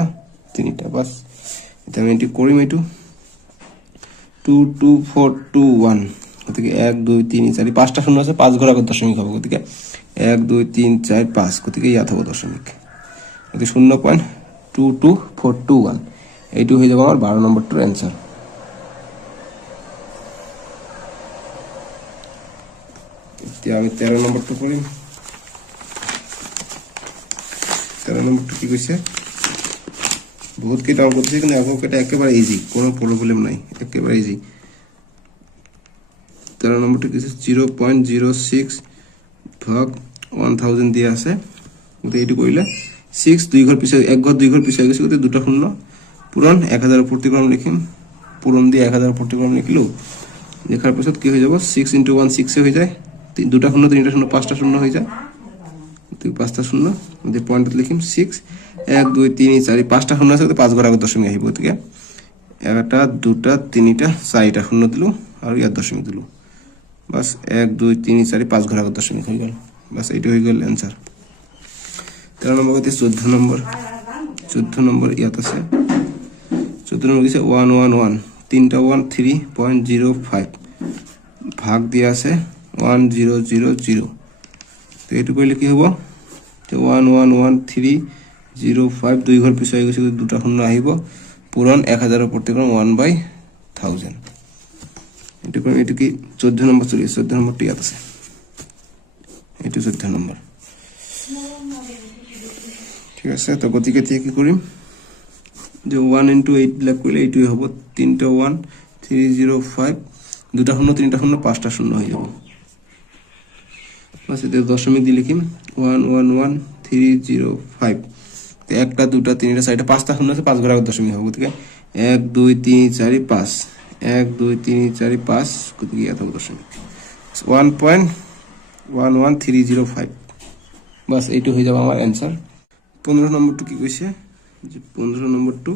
তিনিটা, বাছ এতিয়া আমি এইটো কৰিম। এইটো 22421 গতিকে 1 2 3 4 5টা শূন্য আছে, 5 ঘৰ আগত দশমিক হ'ব, গতিকে 1 2 3 4 5, গতিকে ইয়াত হ'ব দশমিক, গতিকে 0.22421 এইটো হৈ যাব আমাৰ 12 নম্বৰটোৰ এনচাৰ। এতিয়া আমি 13 নম্বৰটো কৰিম। 13 নম্বৰটো কি কৈছে, বহুত কেইটা অংক দিছে কিন্তু অংককেইটা একেবাৰে ইজি, কোনো প্ৰব্লেম নাই, একেবাৰে ইজি। 13 নম্বৰটো কি আছে 0.06 ভাগ 1000 দিয়া আছে, গতিকে এইটো কৰিলে 6 দুই ঘৰ পিছাই 1 ঘৰ 2 ঘৰ পিছাই গৈছে, গতিকে দুটা শূন্য পূৰণ 1000 প্ৰতিক্ৰম লিখিম, পূৰণ দি 1000 প্ৰতিক্ৰম লিখিলোঁ, লেখাৰ পিছত কি হৈ যাব 6 × 1 6 হৈ যায়, দুটা শূন্য তিনিটা শূন্য 5টা শূন্য হৈ যায়, গতিকে 5টা শূন্য, গতিকে পইণ্টত লিখিম 6 1 2 3 4 5টা শূন্য আছে, গতিকে 5 ঘৰ আগত দশমিক আহিব, গতিকে এটা দুটা তিনিটা 4টা শূন্য দিলোঁ আৰু ইয়াত দশমিক দিলোঁ, বাছ 1 2 3 4 5 ঘৰ আগত দশমিক হৈ গ'ল, বাছ এইটো হৈ গ'ল এনচাৰ। 13 নম্বৰ গতি 14 নম্বৰ ইয়াত আছে, 14 নম্বৰ দিছে 111 তিনিটা 1 3.05 ভাগ দিয়া আছে 1000, তো এইটো কৰিলে কি হ'ব 111.305 দুই ঘৰ পিছুৱাই গৈছে, দুটা শূন্য আহিব, পূৰণ 1000 প্ৰতিক্ৰম 1/1000, এইটো কৰিম। এইটো কি 14 নম্বৰ চলি আছে, 14 নম্বৰটো ইয়াত আছে, এইটো 14 নম্বৰ, ঠিক আছে। তো গতিকে এতিয়া কি কৰিম যে 1 × 8 বিলাক কৰিলে এইটোৱে হ'ব, তিনিটা 1 305 দুটা শূন্য তিনিটা শূন্য 5টা শূন্য হৈ যাব, বাছ এতিয়া দশমিক দি লিখিম 111.305, একটা দুটা তিনিটা 4টা 5টা শূন্য আছে, 5 ঘৰ আগত দশমিক হ'ব, গতিকে 1 2 3 4 5 1 2 3 4 5, গতিকে ইয়াত হ'ব দশমিক 1.11305, বাছ এইটো হৈ যাব আমাৰ এনচাৰ। 15 নম্বৰটো কি কৈছে যে 15 নম্বৰটো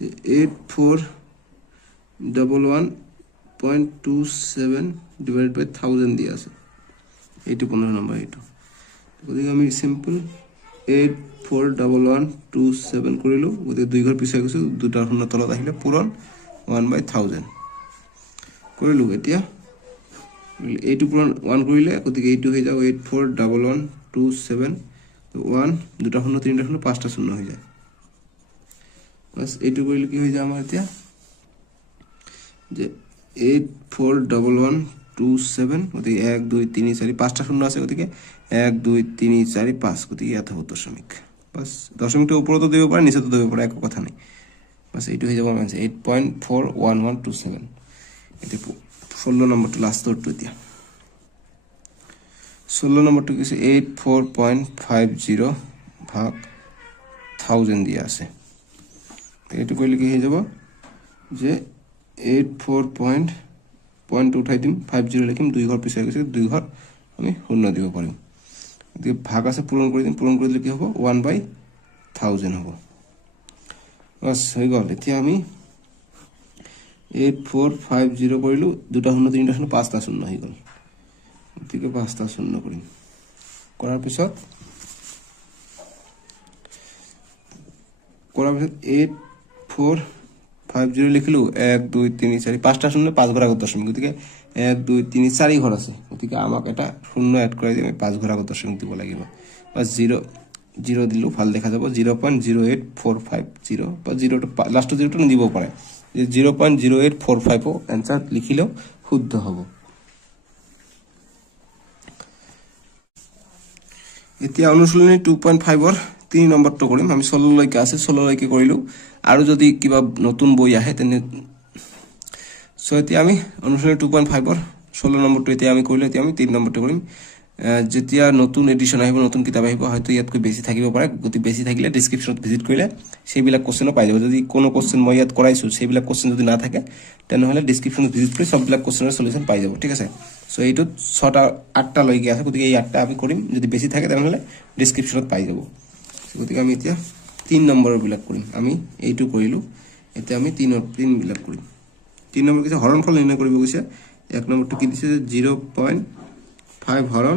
8411.27 ডিভাইড বাই 1000 দিয়া আছে, এইটো 15 নম্বৰ। এইটো গতিকে আমি চিম্পল 841127 কৰিলোঁ, গতিকে দুই ঘৰ পিছাই গৈছোঁ, দুটা শূন্য তলত আহিলে পূৰণ 1/1000 কৰিলোঁ। এতিয়া এইটো পূৰণ 1 কৰিলে, গতিকে এইটো হৈ যাব 841127 1 দুটা শূন্য তিনিটা শূন্য 5টা শূন্য হৈ যায়, বাছ এইটো কৰিলে কি হৈ যায় আমাৰ এতিয়া যে 841127, গতিকে 1 2 3 4 5টা শূন্য আছে, গতিকে 1 2 3 4 5, গতিকে ইয়াত হ'ব দশমিক, বাছ দশমিকটো ওপৰতো দিব পাৰে নিচেতো দিব পাৰে, একো কথা নাই, বাছ এইটো হৈ যাব আমাৰ 8.41127। এতিয়া 16 নম্বৰটো লাষ্টৰটো, এতিয়া 16 নম্বৰটো কিছু 84.50 ভাগ 1000 দিয়া আছে, এইটো কৰিলে কি হৈ যাব যে 84 পইণ্টটো উঠাই দিম, 50 লিখিম, দুই ঘৰ পিছাই গৈছে, দুই ঘৰ আমি শূন্য দিব পাৰিম, গতিকে ভাগ আছে পূৰণ কৰি দিম, পূৰণ কৰি দিলে কি হ'ব 1/1000 হ'ব, বাছ হৈ গ'ল। এতিয়া আমি 8450 কৰিলোঁ, দুটা শূন্য তিনিটা শূন্য 5টা শূন্য হৈ গ'ল, গতিকে 5টা শূন্য কৰিম, কৰাৰ পিছত 8450 লিখিলোঁ, 1 2 3 4 5টা শূন্য 5 ঘৰ আগত দশমিক, গতিকে 1 2 3 4 ঘৰ আছে, গতিকে আমাক এটা শূন্য এড কৰাই দি আমি 5 ঘৰ আগত দশমিক দিব লাগিব, বা 0 দিলোঁ, ভাল দেখা যাব 0.08450, বা 0টো লাষ্টৰ 0টো নিদিব পাৰে, 0.0845 এনচাৰ লিখিলেও শুদ্ধ হ'ব। এতিয়া অনুশীলনী 2.5ৰ 3 নম্বৰটো কৰিম। আমি 16 লৈকে আছে, 16 লৈকে কৰিলো, আৰু যদি কিবা নতুন বই আহে তেনে সো এতিয়া আমি অনুশীলনী 2.5ৰ 16 নম্বৰটো এতিয়া আমি কৰিলো। এতিয়া আমি 3 নম্বৰটো কৰিম। যেতিয়া নতুন এডিশ্যন আহিব, নতুন কিতাপ আহিব, হয়তো ইয়াতকৈ বেছি থাকিব পাৰে। গতি বেছি থাকিলে ডেছক্ৰিপশ্যনত ভিজিট কৰিলে সেইবিলাক কোৱেশ্যনো পাই যাব। যদি কোনো কোৱেশ্যন মই ইয়াত কৰাইছো সেইবিলাক কোৱেশ্যন যদি না থাকে তেনেহ'লে ডেছক্ৰিপশ্যনত ভিজিট কৰি সববিলাক কোৱেশ্যনৰ সলিউশ্যন পাই যাব। ঠিক আছে, সো এইটোত 6টা লৈকে আছে, গতিকে এই 8টা আমি কৰিম। যদি বেছি থাকে তেনেহ'লে ডেছক্ৰিপশ্যনত পাই যাব। গতিকে আমি এতিয়া 3 নম্বৰবিলাক কৰিম। আমি এইটো কৰিলো, এতিয়া আমি 3 বিলাক কৰিম। 3 নম্বৰ কিছু হৰণফল নিৰ্ণয় কৰিব গৈছে। 1 নম্বৰটো কি দিছে, 0.5 হৰণ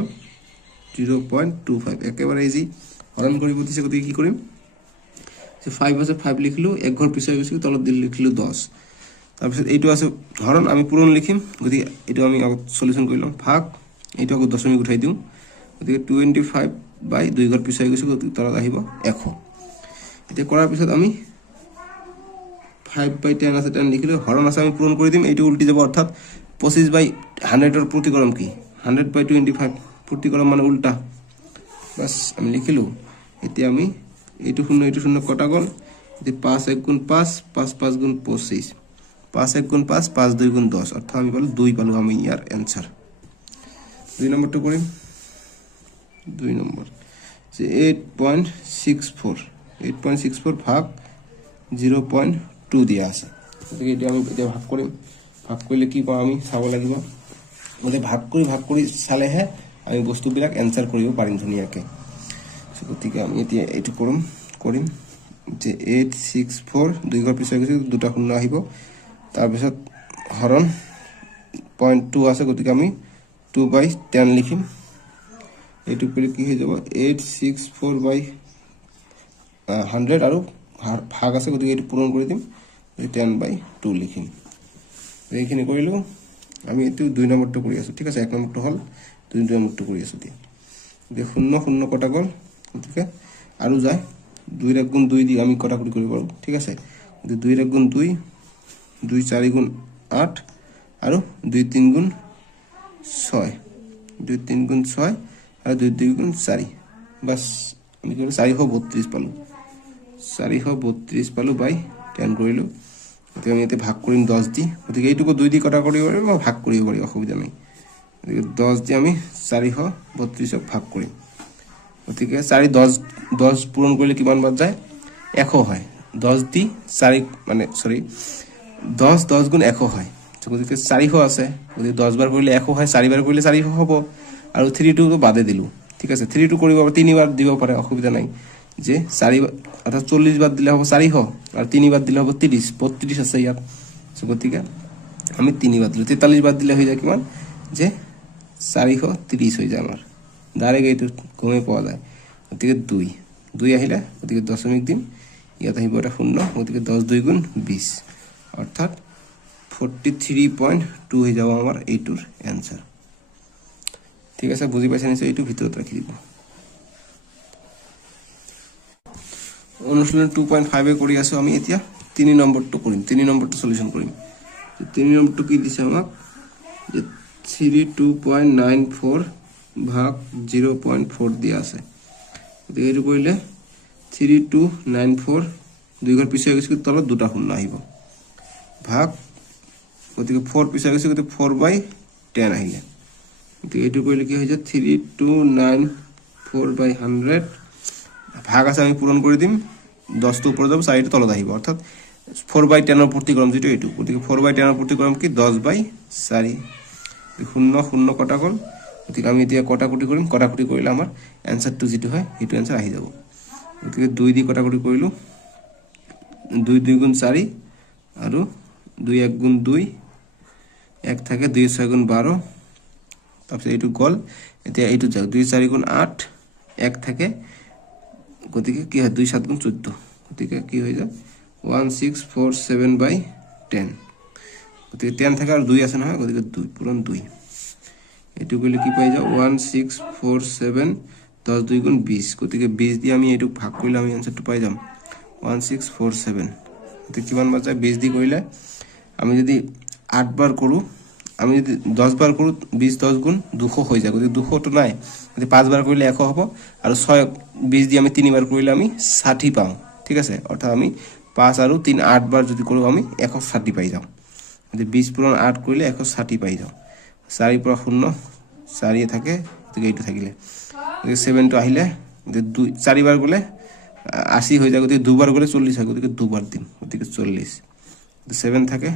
0.25, একেবাৰে ইজি হৰণ কৰিব দিছে। গতিকে কি কৰিম, 5 আছে 5 লিখিলো, এক ঘৰ পিছুৱাই গৈছে, তলত দিল লিখিলো 10। তাৰপিছত এইটো আছে হৰণ, আমি পূৰণ লিখিম। গতিকে এইটো আমি আগত সলিউশ্যন কৰি লওঁ। ভাগ, এইটো আগত দশমিক উঠাই দিওঁ। গতিকে 25 বাই 2 ঘৰ পিছুৱাই গৈছে, গতিকে তলত আহিব 100। এতিয়া কৰাৰ পিছত আমি 5/10 আছে 10 লিখিলো, হৰণ আছে আমি পূৰণ কৰি দিম। এইটো উল্টি যাব, অৰ্থাৎ 25/100ৰ প্ৰতিকৰম কি, 100/25 প্ৰতিকৰম মানে উল্টা। বাস আমি লিখিলো। এতিয়া আমি এইটো 0 এইটো 0 কটা গ'ল। এতিয়া 5 1 গুণ 5, 5 5 গুণ 25, 5 1 গুণ 5, 5 2 গুণ 10, অর্থাৎ আমি পালো 2 পালো আমি ইয়ার অ্যান্সার। 2 নম্বরটা করি। 2 নম্বর যে 8.64 ভাগ 0.2 দিয়া আছে। গতিকে এটা আমি এতিয়া ভাগ কৰিম। ভাগ কৰিলে কি পাওঁ আমি চাব লাগিব। মানে ভাগ কৰি চালেহে আমি বস্তুবিলাক এনসাৰ কৰিব পাৰিম ধুনীয়াকৈ। গতিকে আমি এতিয়া এইটো কৰিম যে 864 2 ঘৰ পিছুৱাই গৈছে, দুটা শূন্য আহিব। তাৰপিছত হৰণ 0.2 আছে, গতিকে আমি 2/10 লিখিম। এইটো কৰিলে কি হৈ যাব, 864/100 আৰু ভাগ আছে, গতিকে এইটো পূৰণ কৰি দিম, 10/2 লিখিম। এইখিনি কৰিলোঁ। আমি এইটো 2 নম্বৰটো কৰি আছোঁ। ঠিক আছে, 1 নম্বৰটো হ'ল, 2 নম্বৰটো কৰি আছোঁ। এতিয়া 0 0 কটা গ'ল, গতিকে আৰু যায় 2 ৰ গুণ 2 দি আমি কটাকটি কৰিব পাৰোঁ। ঠিক আছে, 2 ৰ গুণ 2, 2 4 গুণ 8 আৰু 2 3 গুণ 6, 2 3 গুণ 6 আৰু 2 2 গুণ 4। বাস আমি কি 432 পালোঁ। 432 পালোঁ বাই 10 কৰিলোঁ। গতিকে আমি ইয়াতে ভাগ কৰিম 10 দি। গতিকে এইটোকো 2 দি কটা কৰিব পাৰিম বা ভাগ কৰিব পাৰি, অসুবিধা নাই। গতিকে 10 দি আমি 432ক ভাগ কৰিম। গতিকে 10 পূৰণ কৰিলে কিমান বাদ যায়, 100 হয়। 10 দি 4 মানে 10 গুণ 100 হয়। গতিকে 400 আছে, গতিকে 10 বাৰ কৰিলে 100 হয়, 4 বাৰ কৰিলে 400 হ'ব। আৰু 3টো বাদে দিলোঁ। ঠিক আছে, 3টো কৰিব 3 বাৰ দিব পাৰে, অসুবিধা নাই। যে 4 অৰ্থাৎ 40 বাদ দিলে হ'ব 400, আৰু 3 বাদ দিলে হ'ব 30, 32 আছে ইয়াত। গতিকে আমি 3 বাদ দিলোঁ, 43 বাদ দিলে হৈ যায় কিমান, যে 430 হৈ যায় আমাৰ। ডাইৰেক্ট এইটো গমেই পোৱা যায়। গতিকে 2 আহিলে, গতিকে দশমিক দিম, ইয়াত আহিব এটা 0, গতিকে 10 2 গুণ 20, অৰ্থাৎ 43.2 হৈ যাব আমাৰ এইটোৰ এনসাৰ। ঠিক আছে, বুজি পাইছে নিশ্চয়, এইটো ভিতৰত ৰাখি দিব। অনুশীলন 2.5 কৰি আছো আমি। এতিয়া 3 নম্বৰটো কৰিম, 3 নম্বৰটো সলিউশন কৰিম। 3 নম্বৰটো কি দিছে আমাক, যে 32.94 ভাগ 0.4 দিয়া আছে। গতিকে এইটো কৰিলে 3294 2 ঘৰ পিছুৱাই গৈছে, তলত দুটা শূন্য আহিব। ভাগ, গতিকে 4 পিছুৱাই গৈছে, গতিকে 4/10 আহিলে। গতিকে এইটো কৰিলে কি হৈ যায়, 3294/100 ভাগ আছে আমি পূৰণ কৰি দিম। 10টো ওপৰত যাব, 4টো তলত আহিব, অৰ্থাৎ 4/10ৰ প্ৰতিক্ৰম যিটো এইটো। গতিকে 4/10ৰ প্ৰতিক্ৰম কি, 10/4। 0 0 কটা গ'ল, গতিকে আমি এতিয়া কটাকুটি কৰিম। কটাকুটি কৰিলে আমাৰ এনসাৰটো যিটো হয় সেইটো এনসাৰ আহি যাব। গতিকে 2 দি কটাকুটি কৰিলোঁ, 2 2 গুণ 4 আৰু 2 1 গুণ 2, 1 থাকে, 2 6 গুণ 12, তাৰপিছত এইটো গ'ল। এতিয়া এইটো যাওক, 2 4 গুণ 8, 1 থাকে, গতিকে কি হয় 2 7 গুণ 14, গতিকে কি হৈ যায় 1647/10। গতিকে 10 থাকে আৰু 2 আছে নহয়, গতিকে 2 পূৰণ 2। এইটো কৰিলে কি পাই যাওঁ, 1647, 10 2 গুণ 20, গতিকে 20 দি আমি এইটো ভাগ কৰিলে আমি এনসাৰটো পাই যাম 1647। গতিকে কিমান বাৰ যায়, 20 দি কৰিলে আমি যদি 8 বাৰ কৰোঁ, আমি যদি 10 বাৰ কৰো 20 10 গুণ 200 হৈ যায় গতিকে 200 তো নাই গতিকে 5 বার কৰিলে 100 হ'ব আৰু 6 20 দি আমি 3 বাৰ কৰিলে আমি 60 পাওঁ ঠিক আছে অৰ্থাৎ আমি 5 আৰু 3 8 বাৰ যদি কৰো আমি 160 পাই যাওঁ গতিকে 20 পূৰণ 8 কৰিলে 160 পাই যাওঁ 4 পৰা 0 4 থাকে গতিকে এইটো থাকিলে গতিকে 7 টো আহিলে গতিকে 4 বার গলে 80 হৈ যায় গতিকে 2 বার গলে 40 হয় গতিকে 2 বার দিম গতিকে 40 7 থাকে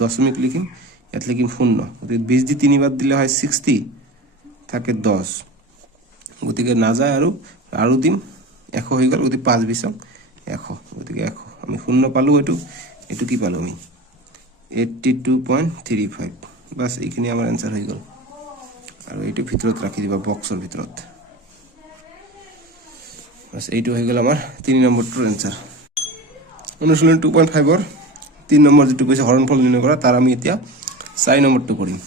দশমিক লিখিম ইয়াত লিখিম 0 গতিকে 20 দি 3 বার দিলে হয় 60 থাকে 10 গতিকে না যায় আৰু দিম 100 হৈ গল গতিকে 5 20 100 গতিকে 100 আমি 0 পালো এটো কি পালো আমি 82.35 বাস এইখিনি আমাৰ आंसर হৈ গল আৰু এইটো ভিতৰত ৰাখি দিবা বক্সৰ ভিতৰত বাস এইটো হৈ গল আমাৰ 3 নম্বৰটোৰ आंसर অনুশীলন 2.5 ৰ 3 নম্বৰ যেটো কৈছে হৰণফল নিৰ্ণয় কৰা তাৰ আমি এতিয়া 4 নম্বৰটো কৰিম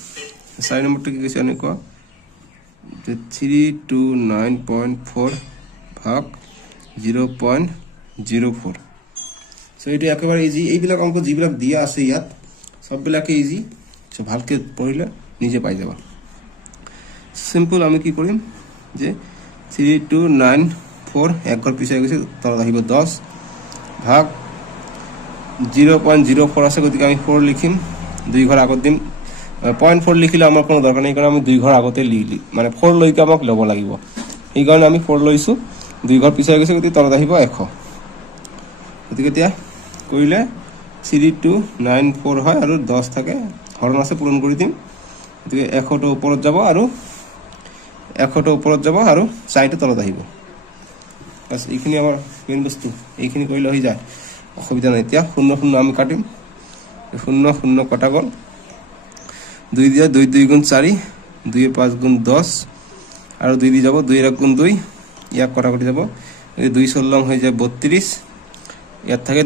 4 নম্বৰটো কি কৈছে আমি কোৱা 329.4 ভাগ 0.04 সো এটো একেবাৰে ইজি এইবিলাক অংক যিবিলাক দিয়া আছে ইয়াত সববিলাকে ইজি সো ভালকে পঢ়িলে নিজে পাই যাবা সিম্পল আমি কি কৰিম যে 3294 এক ঘৰ পিছাই গৈছে তলত আহিব 10 ভাগ 0.04 আছে গতিকে আমি 4 লিখিম দুই ঘৰ আগত দিম 0.4 লিখিলে আমাৰ কোনো দৰকাৰ নাই কাৰণ আমি দুই ঘৰ আগতে লিখলি মানে 4 লৈকে আমাক ল'ব লাগিব এই কাৰণে আমি 4 লৈছো দুই ঘৰ পিছাই গৈছে গতিকে তলত আহিব 100 গতিকে এতিয়া কৰিলে 3294 হয় আৰু 10 থাকে হৰণ আছে পূৰণ কৰি দিম গতিকে 100 টো ওপৰত যাব আৰু 100 টো ওপৰত যাব আৰু 4 টো তলত আহিব বাস এইখিনি আমাৰ মেইন বস্তু এইখিনি কৰিলে হৈ যায় অসুবিধা নাই এতিয়া 0 0 আমি কাটিম 0 0 কটা গল 2 দিয়া 2 2 গুণ 4 2 5 গুণ 10 আৰু 2 দি যাব 2 1 গুণ 2 ইয়াক কটা কটি যাব 2 16 হৈ যায় 32 ইয়াত থাকে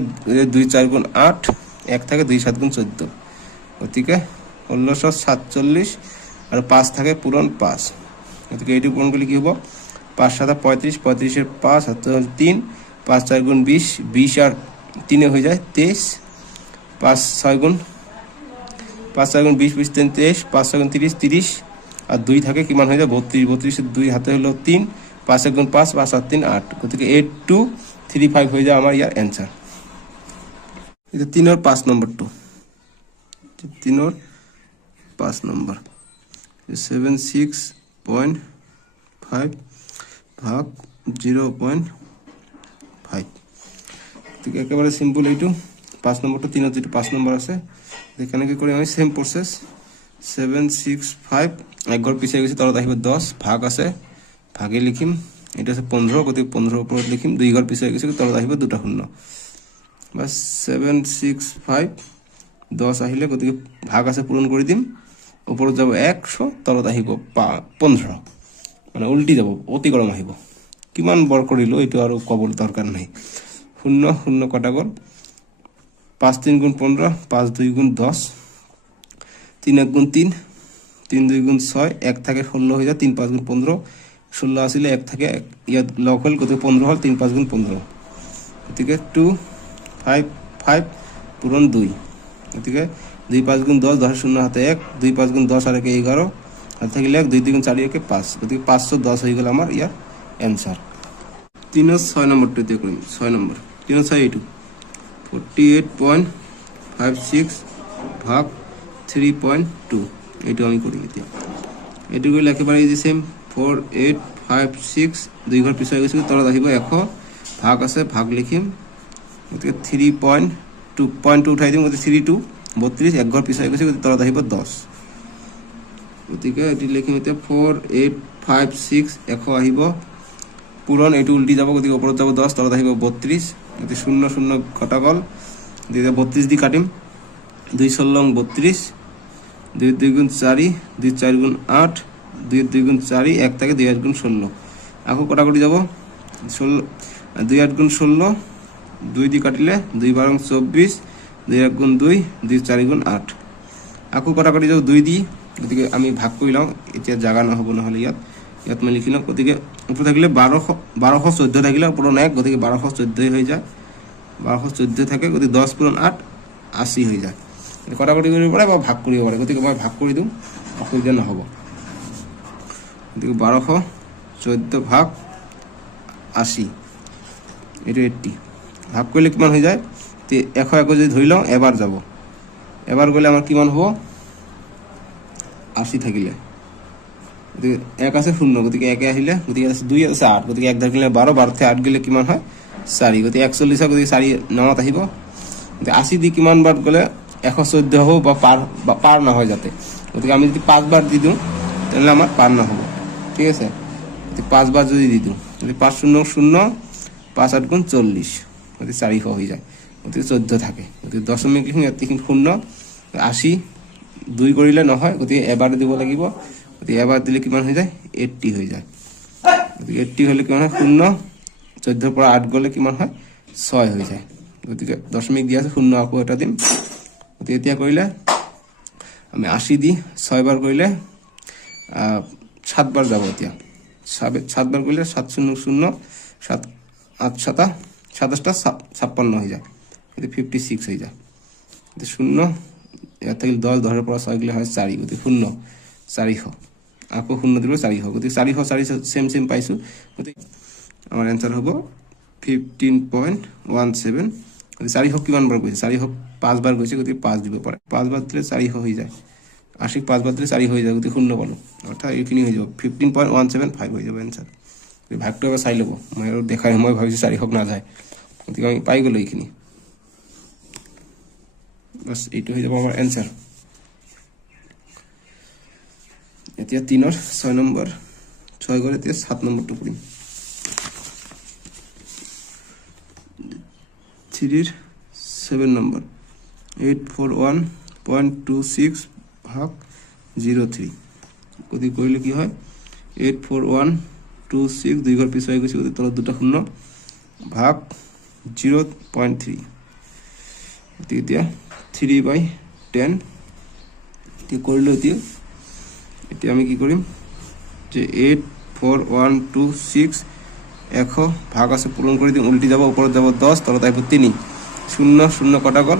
2 4 গুণ 8 এক থাকে 2 7 গুণ 14 গতিকে 1647 আৰু 5 থাকে পূৰণ 5 গতিকে এইটো পূৰণ কৰিলে কি হ'ব 5 7 35 35 এর 5 হাতে 3 5 4 গুণ 20 20 আর 3 হয়ে যায় 23 5 6 গুণ 5 4 গুণ 20 20 3 23 5 6 গুণ 30 30 আর 2 থাকে কিমান হয়ে যায় 32 32 এর 2 হাতে হলো 3 5 1 গুণ 5 5 7 3 8 গতিকে 8235 হয়ে যায় আমার ইয়ার आंसर এটা 3 और 5 नंबर 2 3 और 5 नंबर 76.5 ভাগ 0.5 ঠিক একেবারে সিম্পল এইটো 5 নম্বৰটো 3 যেটো 5 নম্বৰ আছে এখানে কি কৰি আমি সেম প্ৰসেস 765 এক ঘৰ পিছে গৈছে তলত আহিব 10 ভাগ আছে ভাগে লিখিম এটা আছে 15 গতি 15 ওপৰত লিখিম দুই ঘৰ পিছে গৈছে তলত আহিব দুটা শূন্য বাস 765 10 আহিলে গতি ভাগ আছে পূৰণ কৰি দিম ওপৰত যাব 100 তলত আহিব 15 মানে উল্টি যাব অতি গৰম আহিব কিমান বৰ কৰিলো এটো আৰু কবৰ দৰকাৰ নাই 0 0 কটা গল 5 3 গুণ 15 5 2 গুণ 10 3 1 গুণ 3 3 2 গুণ 6 এক থাকে 16 হয়ে যায় 3 5 গুণ 15 16 আসলে এক থাকে ইয়াত লগ হল কত 15 হল 3 5 গুণ 15 গতিকে 2 5 5 পূরণ 2 গতিকে 2 5 গুণ 10 10 শূন্য হাতে 1 2 5 গুণ 10 আর 11 আর থাকিলে 1 2 2 গুণ 4 একে 5 গতিকে 510 হয়ে গেল আমার ইয়ার आंसर 3 और 6 नंबर তে করি 6 নম্বর 3 6 এইটো 48.56 ভাগ 3.2 এইটো আমি করি এতিয়া এইটো কইলে একেবারে ইজি সেম 4856 দুই ঘর পিছাই গৈছে তলত আহিব 100 ভাগ আছে ভাগ লিখিম গতিকে 3.2 উঠাই দিম গতিকে 32 32 এক ঘর পিছাই গৈছে গতিকে তলত আহিব 10 গতিকে এটি লিখিম এতিয়া 4856 100 আহিব পূরণ এটু উল্টি যাব গতিকে ওপৰত যাব 10 তলত আহিব 32 গতিকে 0 0 কটা গল দিকে 32 দি কাটিম 2 16 32 2 2 গুণ 4 2 4 গুণ 8 2 2 গুণ 4 এক থেকে 2 8 গুণ 16 আকো কটাকটি যাব 16 2 8 গুণ 16 2 দি কাটিলে 2 12 24 2 1 গুণ 2 2 4 গুণ 8 আকো কটাকটি যাব 2 দি গতিকে আমি ভাগ কৰি লওঁ এতিয়া জাগা নহব নহলে ইয়াত মই লিখিলো গতিকে উপরে থাকিলে 1214 থাকিলে পূরণ 1 গতিকে 1214 হয়ে যায় 1214 থাকে গতিকে 10 পূরণ 8 80 হয়ে যায় কটাকটি কৰিব পাৰে বা ভাগ কৰিব পাৰে, গতিকে মই ভাগ কৰি দিওঁ, অসুবিধা নহ'ব। গতিকে 1214 ভাগ 80, এইটো 80 ভাগ কৰিলে কিমান হৈ যায়, 100 যদি ধৰি লওঁ এবাৰ যাব, এবাৰ গ'লে আমাৰ কিমান হ'ব 80 থাকিলে, গতিকে 1 আছে 0, গতিকে 1 আহিলে, গতিকে 2 আছে 8, গতিকে 1 ধৰিলে 12, 12 থেকে 8 গ'লে কিমান হয় 4, গতিকে 41 হয়, গতিকে 4 9ত আহিব। গতিকে 80 দি কিমান বাৰ গ'লে 114 হ'ব বা পাৰ নহয় যাতে, গতিকে আমি যদি 5 বাৰ দি দিওঁ তেনেহ'লে আমাৰ পাৰ নহ'ব, ঠিক আছে। গতিকে 5 বাৰ যদি দি দিওঁ, গতিকে 5 0 0, 5 8 গুণ 40, গতিকে 400 হৈ যায়, গতিকে 14 থাকে, গতিকে দশমিক লিখিম, ইয়াত লিখিম 0। 80 2 কৰিলে নহয়, গতিকে এবাৰ দিব লাগিব, গতিকে এবাৰ দিলে কিমান হৈ যায় 80 হৈ যায়, গতিকে 80 হ'লে কিমান হয় 0, 14 পৰা 8 গ'লে কিমান হয় 6 হৈ যায়, গতিকে দশমিক দিয়া আছে 0 আকৌ এটা দিম। গতিকে এতিয়া কৰিলে আমি 80 দি 6 বাৰ কৰিলে 7 বাৰ যাব, এতিয়া 7 বাৰ কৰিলে 7 0 0, 7 8 7 27 56 হৈ যায়, গতিকে 56 হৈ যায়, গতিকে 0 ইয়াত থাকিল 10, 10 পৰা 6 গ'লে হয় 4, গতিকে 0 400, আকৌ 0 দিব 400, গতিকে 400 400 সেম পাইছোঁ, গতিকে আমাৰ এনচাৰ হ'ব 15.17। গতিকে 400 কিমান বাৰ গৈছে, 400 5 বাৰ গৈছে, গতিকে 5 দিব পাৰে, 5 বাৰ দিলে 400 হৈ যায়, 80 5 বাৰ দিলে 400 হৈ যায়, গতিকে 0 পালোঁ, অৰ্থাৎ এইখিনি হৈ যাব 15.175 হৈ যাব এনচাৰ। ভাগটো এবাৰ চাই ল'ব, মই আৰু দেখাই, মই ভাবিছোঁ 400 নাযায়, গতিকে আমি পাই গ'লোঁ এইখিনি, বাছ এইটো হৈ যাব আমাৰ এনচাৰ। এতিয়া 3ৰ 6 নম্বৰ, 6 গ'লে এতিয়া 7 নম্বৰটো কৰিম। 3ৰ 7 নম্বৰ 841.26 ভাগ 03, গতিকে কৰিলে কি হয় 841.26, 2 ঘৰ পিছুৱাই গৈছে, গতিকে তলত 2টা 0 ভাগ 0.3, গতিকে এতিয়া 3/10, এতিয়া কৰিলোঁ। এতিয়া আমি কি কৰিম যে 84126 100 ভাগ আছে পূৰণ কৰি দিম, উল্টি যাব, ওপৰত যাব 10, তলত আহিব 3, 0 0 কটা গ'ল,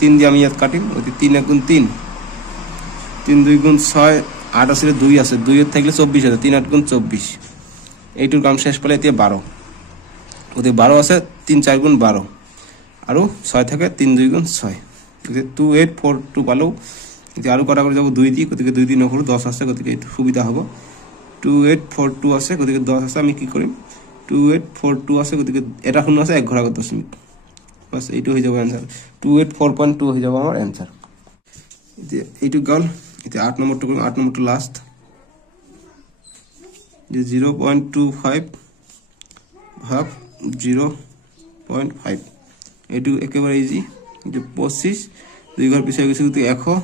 3 দিয়ে আমি ইয়াত কাটিম, গতিকে 3 1 গুণ 3, 3 2 গুণ 6, 8 আছিলে 2 আছে, 2 ইয়াত থাকিলে 24 আছে, 3 8 গুণ 24, এইটোৰ কাম শেষ পালে। এতিয়া 12, গতিকে 12 আছে, 3 4 গুণ 12, আৰু 6 থাকে, 3 2 গুণ 6, গতিকে 2842 পালোঁ। এতিয়া আৰু কটা কৰি যাব 2 দি, গতিকে 2 দি নকৰোঁ, 10 আছে, গতিকে এইটো সুবিধা হ'ব, 2842 আছে, গতিকে 10 আছে, আমি কি কৰিম 2842 আছে, গতিকে এটা 0 আছে, 1 ঘৰ আগত দশমিক, বাছ এইটো হৈ যাব এনচাৰ, 284.2 হৈ যাব আমাৰ এনচাৰ। এতিয়া এইটো গ'ল, এতিয়া 8 নম্বৰটো কৰিম, 8 নম্বৰটো লাষ্ট, যে 0.25 ভাগ 0.5, এইটো একেবাৰে ইজি, যে 25 2 ঘৰ পিছাই গৈছে, গতিকে 100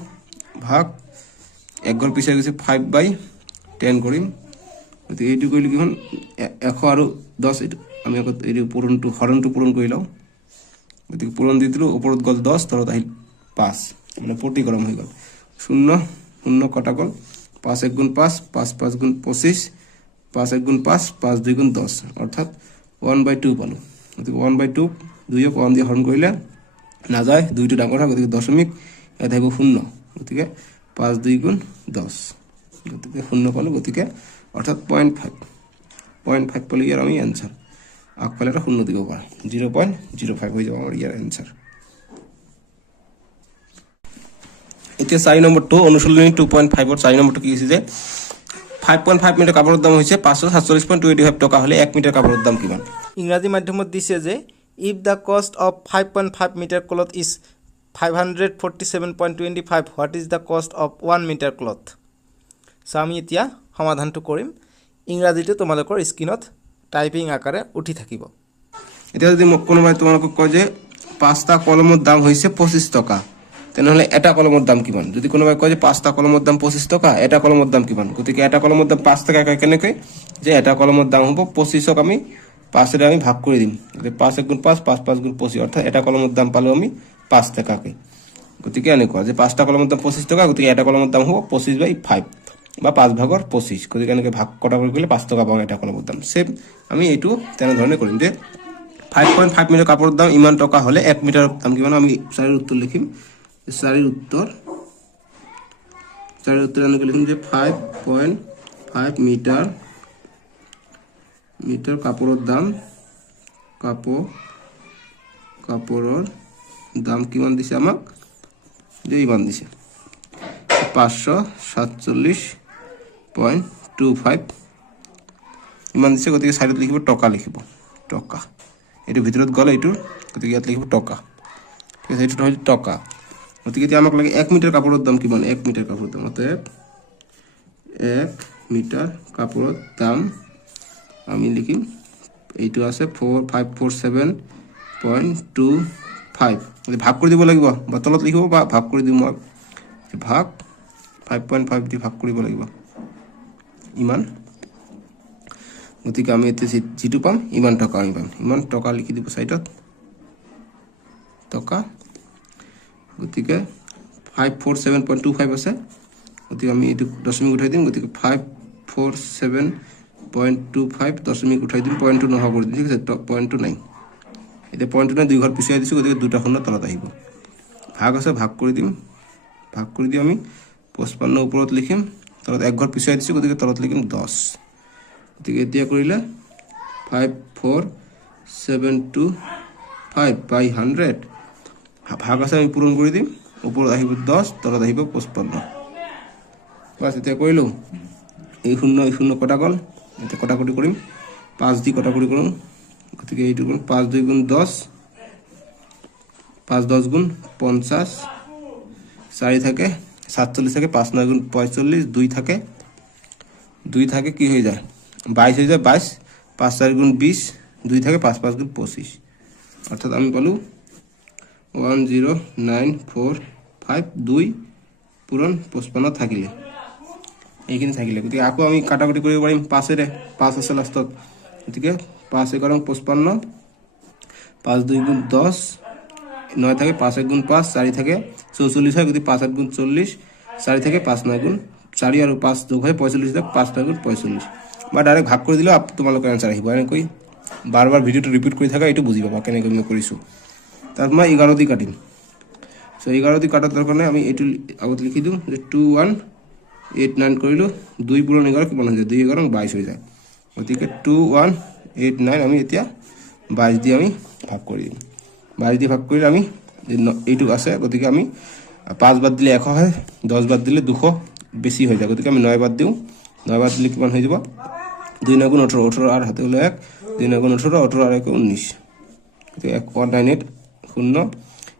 ভাগ 1 ঘৰ পিছাই গৈছে 5/10 কৰিম, গতিকে এইটো কৰিলে কিমান 100 আৰু 10, এইটো আমি আকৌ এইটো হৰণটো পূৰণ কৰি লওঁ, গতিকে পূৰণ দি দিলোঁ, ওপৰত গ'ল 10, তলত আহিল 5, মানে প্ৰতিকৰম হৈ গ'ল, 0 0 কটা গ'ল, 5 1 গুণ 5, 5 5 গুণ 25, 5 1 গুণ 5, 5 2 গুণ 10, অৰ্থাৎ 1/2 পালোঁ, গতিকে 1/2 2ক 1 দিয়ে হৰণ কৰিলে নাযায়, 2টো ডাঙৰ হয়, গতিকে দশমিক ইয়াত আহিব 0, গতিকে 5 2 গুণ 10, গতিকে 0 পালোঁ, গতিকে অৰ্থাৎ 0.5 পালোঁ ইয়াৰ আমি এনচাৰ, আগফালে এটা 0 দিব পাৰোঁ, 0.05 হৈ যাব আমাৰ ইয়াৰ এনচাৰ। এতিয়া 4 নম্বৰটো অনুশীলনী 2.5ৰ 4 নম্বৰটো কি হৈছে যে 5.5 মিটাৰ কাপোৰৰ দাম হৈছে 547.25 টকা, হ'লে 1 মিটাৰ কাপোৰৰ দাম কিমান? ইংৰাজী মাধ্যমত দিছে যে if the cost of 5.5 metre cloth is 547.25, what is the cost of 1 metre cloth. So' আমি এতিয়া সমাধানটো কৰিম, ইংৰাজীটো তোমালোকৰ স্ক্ৰীনত টাইপিং আকাৰে উঠি থাকিব। এতিয়া যদি মোক কোনোবাই তোমালোকক কয় যে 5টা কলমৰ দাম হৈছে 25 টকা, তেনেহ'লে এটা কলমৰ দাম কিমান? যদি কোনোবাই কয় যে 5টা কলমৰ দাম 25 টকা, এটা কলমৰ দাম কিমান? গতিকে এটা কলমৰ দাম 5 টকা কেনেকৈ, যে এটা কলমৰ দাম হ'ব 25ক আমি 5ৰে আমি ভাগ কৰি দিম, গতিকে 5 1 গুণ 5, 5 5 গুণ 25, অৰ্থাৎ এটা কলমৰ দাম পালোঁ আমি 5 টকাকৈ। গতিকে এনেকুৱা যে 5টা কলমৰ দাম 25 টকা, গতিকে এটা কলমৰ দাম হ'ব 25/5 বা 5 ভাগৰ 25, গতিকে এনেকৈ ভাগ কটা কৰি কৰিলে 5 টকা পাওঁ এটা কলমৰ দাম। চেম আমি এইটো তেনেধৰণে কৰিম যে 5.5 মিটাৰ কাপোৰৰ দাম ইমান টকা হ'লে 1 মিটাৰৰ দাম কিমান, আমি 4ৰ উত্তৰ লিখিম চাৰিৰ উত্তৰ আমি লিখিম যে 5.5 মিটাৰ কাপোৰৰ দাম কাপোৰৰ দাম কিমান দিছে আমাক যে ইমান দিছে 547.25 ইমান দিছে গতিকে সাইডত লিখিব টকা এইটো ভিতৰত গ'ল এইটো গতিকে ইয়াত লিখিব টকা ঠিক আছে এইটো হ'ল টকা গতিকে এতিয়া আমাক লাগে 1 মিটাৰ কাপোৰৰ দাম কিমান 1 মিটাৰ কাপোৰৰ দাম অতএব 1 মিটাৰ কাপোৰৰ দাম আমি লিখিম এইটো আছে 547.25 ভাগ কৰি দিব লাগিব বা তলত লিখিব বা ভাগ কৰি দিম মই ভাগ 5.5 দি ভাগ কৰিব লাগিব ইমান গতিকে আমি এতে যেটো পাম ইমান টকা আমি পাম ইমান টকা লিখি দিব সাইডত টকা গতিকে 547.25 আছে গতিকে আমি এইটো দশমিক উঠাই দিম গতিকে 547.25 দশমিক উঠাই দিম পয়েন্টটো নহা কৰি দিম ঠিক আছে পয়েন্টটো নাই এটা পয়েন্টটো নাই দুই ঘৰ পিছাই দিছো গতিকে দুটা শূন্য তলত আহিব ভাগ আছে ভাগ কৰি দিম আমি 55 ওপৰত লিখিম তলত এক ঘৰ পিছাই দিছো গতিকে তলত লিখিম 10 গতিকে এতিয়া কৰিলে 54725 বাই 100 ভাগ আছে আমি পূৰণ কৰি দিম ওপৰত আহিব 10 তলত আহিব 55 বাস এতিয়া কৰিলো এই শূন্য কটা গল এতিয়া কটাকটি কৰিম 5 দি কটাকটি কৰিম গতিকে এইটো গুণ 5 2 গুণ 10 5 10 গুণ 50 4 থাকে 47 থাকে 5 9 গুণ 45 2 থাকে কি হয়ে যায় 22 হয়ে যায় 22 5 4 গুণ 20 2 থাকে 5 5 গুণ 25 অর্থাৎ আমি পালু 10945 পূরণ 55 থাকিলে এইখিনি থাকিলে গতিকে আকৌ আমি কাটাকুটি কৰিব পাৰিম 5 এৰে 5 আছে লাষ্টত গতিকে 5 1 55 5 2 গুণ 10 9 থাকে 5 1 গুণ 5 4 থাকে 44 হয় গতিকে 5 8 গুণ 40 4 থাকে 5 9 গুণ 4 আৰু 5 যোগ হয় 45 থাকে 5 9 গুণ 45 বা ডাইরেক্ট ভাগ কৰি দিলে তোমালোকৰ आंसर আহিব এনেকৈ বাৰবাৰ ভিডিওটো ৰিপিট কৰি থাকা এইটো বুজি পাবা কেনেকৈ মই কৰিছো তাৰ মই 11 দি কাটিম সো 11 দি কাটাৰ কাৰণে আমি এইটো আগত লিখি দিম যে 2189 কৰিলো 2 পূৰণ 11 কিমান হৈ যায় 2 11 22 হৈ যায় গতিকে 2189 আমি এতিয়া 22 দি আমি ভাগ কৰি দিম 22 দি ভাগ কৰিলে আমি এইটো আছে গতিকে আমি 5 বাদ দিলে 100 হয় 10 বাদ দিলে 200 বেছি হৈ যায় গতিকে আমি 9 বাদ দিও 9 বাদ দিলে কিমান হৈ যাব 2 9 গুণ 18 18 আর হাতে হলো 1 2 9 গুণ 18 18 আর 1 19 গতিকে 198 0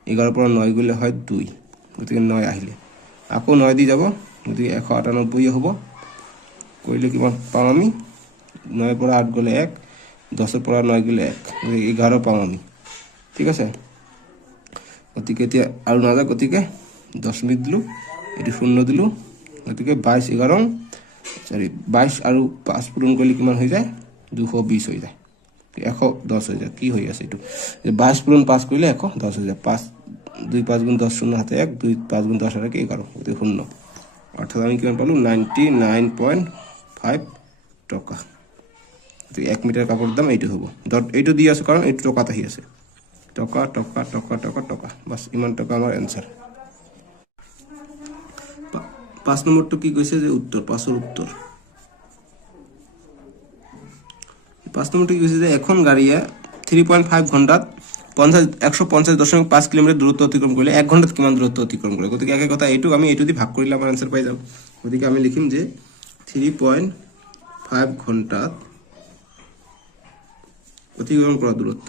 11 পৰা 9 গলে হয় 2 গতিকে 9 আহিলে আকৌ 9 দি যাব গতিকে 198 হ'ব কইলে কিমান পাম আমি 9 পৰা 8 গলে 1 10 পৰা 9 গলে 1 গতিকে 11 পাম আমি ঠিক আছে গতিকে এতিয়া আৰু না যায় গতিকে দশমিক দিলু এটি 0 দিলু গতিকে 22 11 সরি 22 আৰু 5 পূরণ করলে কিমান হৈ যায় 220 হৈ যায় 110 হৈ যায় কি হৈ আছে এটো 22 পূরণ 5 করলে 110 হৈ যায় 5 2 5 গুণ 10 শূন্য হাতে 1 2 5 গুণ 10 হাতে 11 গতিকে 0 অর্থাৎ আমি কিমান পালু 99.5 টাকা তো 1 মিটার কাপড়ের দাম এইটো হ'ব ডট এইটো দি আছে কারণ এইটো টাকাত আহি আছে টাকা টাকা টাকা টাকা টাকা বাস ইমান টাকা আমার आंसर 5 নম্বরটো কি কইছে যে উত্তর 5 এর উত্তর 5 নম্বরটো কি কইছে যে এখন গাড়িয়ে 3.5 ঘন্টাত 150.5 কিলোমিটার দূরত্ব অতিক্রম করলে 1 ঘন্টাত কিমান দূরত্ব অতিক্রম করে গতিকে একে কথা এইটো আমি এইটো দি ভাগ কৰিলে আমাৰ आंसर পাই যাম গতিকে আমি লিখিম যে 3.5 ঘন্টাত অতিক্রম করা দূরত্ব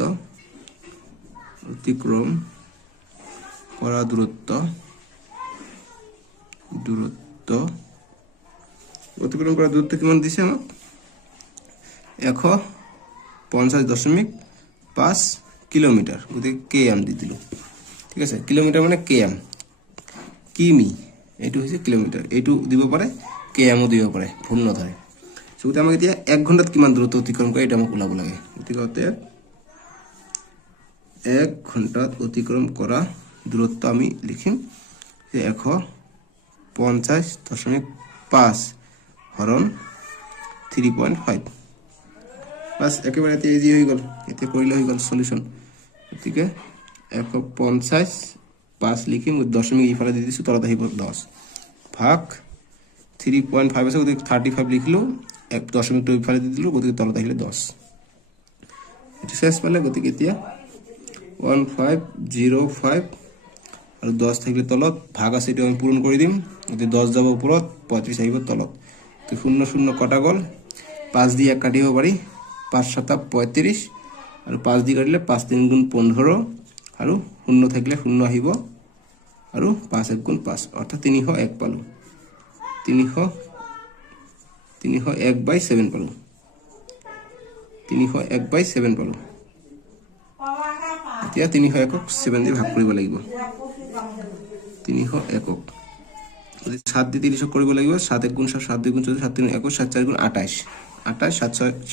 অতিক্রম করা দূরত্ব কিমান দিছে আমাক 150.5 কিলোমিটার গতিকে km দি দিলো ঠিক আছে কিলোমিটার মানে km কিমি এইটো হৈছে কিলোমিটার এইটো দিব পারে km ও দিব পারে ভুল নধৰে সো আমাক এতিয়া 1 ঘন্টাত কিমান দূৰত্ব অতিক্ৰম কৰে এটা আমাক ওলাব লাগে গতিকে 1 ঘন্টাত অতিক্রম করা দূরত্ব আমি লিখিম যে 150.5 হরণ 3.5 বাস একেবারে এতে ইজি হয়ে গেল এতে কইলে হয়ে গেল সলিউশন গতিকে 150 5 লিখিম দশমিক ইফালে দি দিছো তলত আহিব 10 ভাগ 3.5 আছে গতিকে 35 লিখিলো এক দশমিকটো ইফালে দি দিলো গতিকে তলত আহিলে 10 এটো শেষ পালে গতিকে এতিয়া 1505 আৰু 10 থাকিলে তলত ভাগ আছে এটো আমি পূৰণ কৰি দিম গতিকে 10 যাব ওপৰত 35 আহিব তলত তো 0 0 কটা গল 5 দি 1 কাটিব পাৰি 5 7 35 আৰু 5 দি কাটিলে 5 3 গুণ 15 আৰু 0 থাকিলে 0 আহিব আৰু 5 1 গুণ 5 অৰ্থাৎ 301 পালো 301/7 পালো 301/7 পালো এতিয়া 301ক 7 দি ভাগ কৰিব লাগিব 301ক 7 দি 30 কৰিব লাগিব 7 1 গুণ 7 7 2 গুণ 4 7 3 21 7 4 গুণ 28 28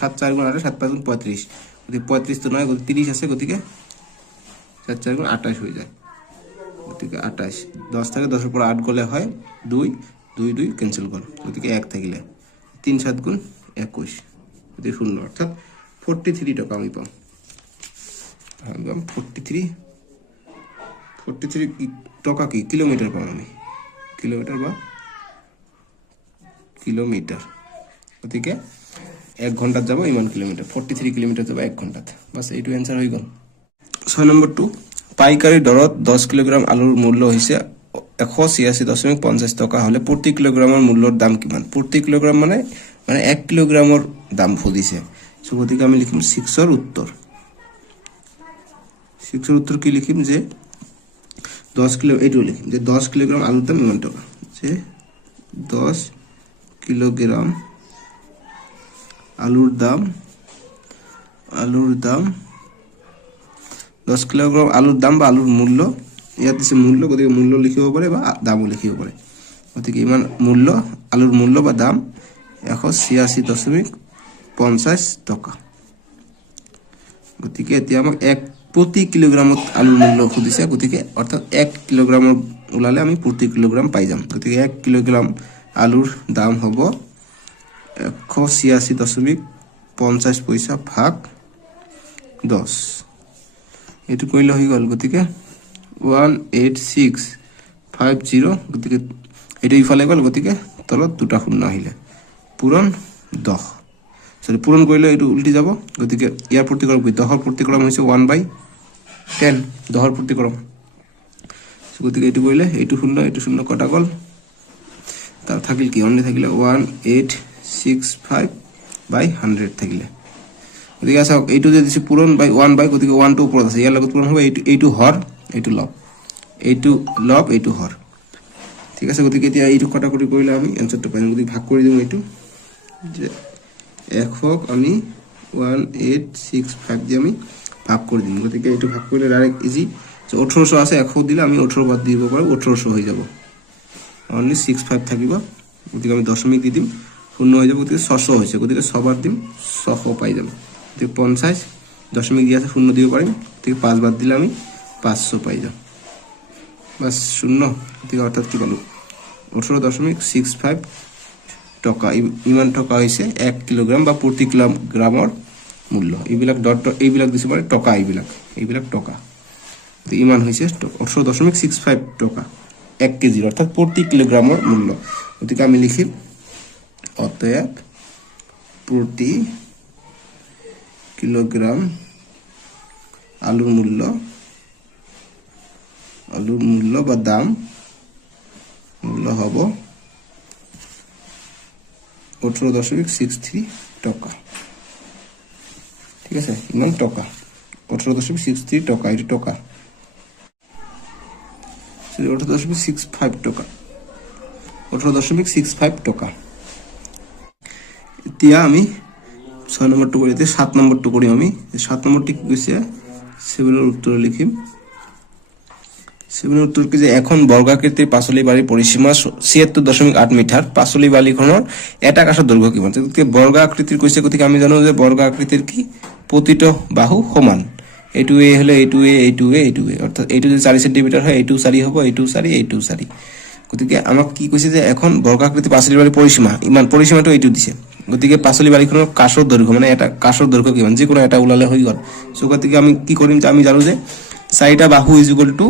7 4 গুণ 28 7 5 গুণ 35 গতিকে 35 তো নয় গতিকে 30 আছে গতিকে 7 4 গুণ 28 হয়ে যায় গতিকে 28 10 থেকে 10 এর পর 8 গলে হয় 2 2 2 ক্যান্সেল গল গতিকে 1 থাকিলে 3 7 গুণ 21 গতিকে 0 অর্থাৎ 43 টাকা আমি পাম 43 টাকা কি কিলোমিটার পাম আমি কিলোমিটার বা কিলোমিটার গতিকে 1 ঘন্টা যাব ইমান কিলোমিটার 43 কিলোমিটার যাব 1 ঘন্টাত বাস এইটো आंसर হৈ গল 6 নম্বৰ 2 পাইকাৰী দৰত 10 কিলোগ্ৰাম আলুৰ মূল্য হৈছে 186.50 টকা হলে প্ৰতি কিলোগ্ৰামৰ মূল্যৰ দাম কিমান প্ৰতি কিলোগ্ৰাম মানে 1 কিলোগ্ৰামৰ দাম খুদিছে সো গতিকে আমি লিখিম 6 ৰ উত্তৰ 6 ৰ উত্তৰ কি লিখিম যে 10 কিলো এইটো লিখিম যে 10 কিলোগ্ৰাম আলুৰ দাম ইমান টকা যে 10 কিলোগ্ৰাম আলুর দাম 10 কিলোগ্রাম আলুর দাম বা আলুর মূল্য ইয়াত দিছে মূল্য গতিকে মূল্য লিখিব পারে বা দামও লিখিব পারে গতিকে ইমান মূল্য আলুর মূল্য বা দাম 186.50 টাকা গতিকে এতিয়া আমাক 1 প্রতি কিলোগ্রামত আলুর মূল্য খুদিছে গতিকে অর্থাৎ 1 কিলোগ্ৰামৰ ওলালে আমি প্রতি কিলোগ্রাম পাই যাম গতিকে 1 কিলোগ্রাম আলুর দাম হ'ব 186.50 পয়সা ভাগ 10 এটু কইলে হই গল গতিকে 18650 গতিকে এটু ইফালে গল গতিকে তলত দুটা শূন্য আহিলে পূরণ 10 সরি পূরণ কইলে এটু উল্টি যাব গতিকে ইয়ার প্রতিক্রম কি 10 এর প্রতিক্রম হইছে 1/10 10 এর প্রতিক্রম গতিকে এটু কইলে এটু শূন্য কটা গল তার থাকিল কি অন্য থাকিলে 1865/100 থাকিলে গতিকে আসা এইটো যে দিছে পূরণ বাই 1 গতিকে 1 টু উপর আছে ইয়ার লগত পূরণ হবে এইটো হর এইটো লব এইটো হর ঠিক আছে গতিকে এতিয়া এইটো কটাকটি কৰিলে আমি आंसरটো পাইম গতিকে ভাগ কৰি দিম এইটো যে 1 আমি 1865 দি আমি ভাগ কৰি দিম গতিকে এইটো ভাগ কৰিলে ডাইৰেক্ট ইজি যে 1800 আছে 1 দিলে আমি 18 বাদ দিব পাৰো 1800 হৈ যাব অনলি 65 থাকিব গতিকে আমি দশমিক দি দিম শূন্য হৈ যাব গতিকে 600 হৈছে গতিকে সবার দিম 600 পাই যাম গতিকে 50 দশমিক দিয়া আছে শূন্য দিব পাৰিম গতিকে 5 বাদ দিলে আমি 500 পাই যাম বাস শূন্য গতিকে অর্থাৎ কি পালো 18.65 টাকা ইমান টাকা হৈছে 1 কিলোগ্রাম বা প্রতি কিলোগ্ৰামৰ মূল্য এইবিলাক ডট এইবিলাক দিছে মানে টাকা এইবিলাক টাকা তো ইমান হৈছে 18.65 টাকা 1 কেজি অর্থাৎ প্রতি কিলোগ্ৰামৰ মূল্য গতিকে আমি লিখিম অতএব প্রতি কিলোগ্রাম আলুর মূল্য বা দাম মূল্য হব 18.63 টাকা ঠিক আছে ইমান টাকা 18.63 টাকা এটা টাকা 18.65 টাকা 18.65 টাকা এতিয়া আমি 6 নম্বৰটো কৰি দিতে 7 নম্বৰটো কৰিম আমি 7 নম্বৰটি কি কৈছে 7 এর উত্তর লিখিম 7 এর উত্তর কি যে এখন বর্গাকৃতির পাচলি বাড়ির পরিসীমা 76.8 মিটার পাচলি বালিখনৰ এটা কাষৰ দৈৰ্ঘ্য কিমান গতিকে বৰ্গাকৃতিৰ কৈছে গতিকে আমি জানো যে বৰ্গাকৃতিৰ কি প্ৰতিটো বাহু সমান এইটো এ হলে এইটো এ অর্থাৎ এইটো যে 4 সেন্টিমিটার হয় এইটো 4 হ'ব এইটো 4 গতিকে আমাক কি কৈছে যে এখন বর্গাকৃতি পাচলি বাড়িৰ পৰিসীমা ইমান পৰিসীমাটো এইটো দিছে গতিকে পাচলি বালিখনৰ কাষৰ দৈৰ্ঘ্য মানে এটা কাষৰ দৈৰ্ঘ্য কিমান যে কোনো এটা ওলালে হৈ গল সো গতিকে আমি কি কৰিম যে আমি জানো যে 4টা বাহু ইজ ইকুয়াল টু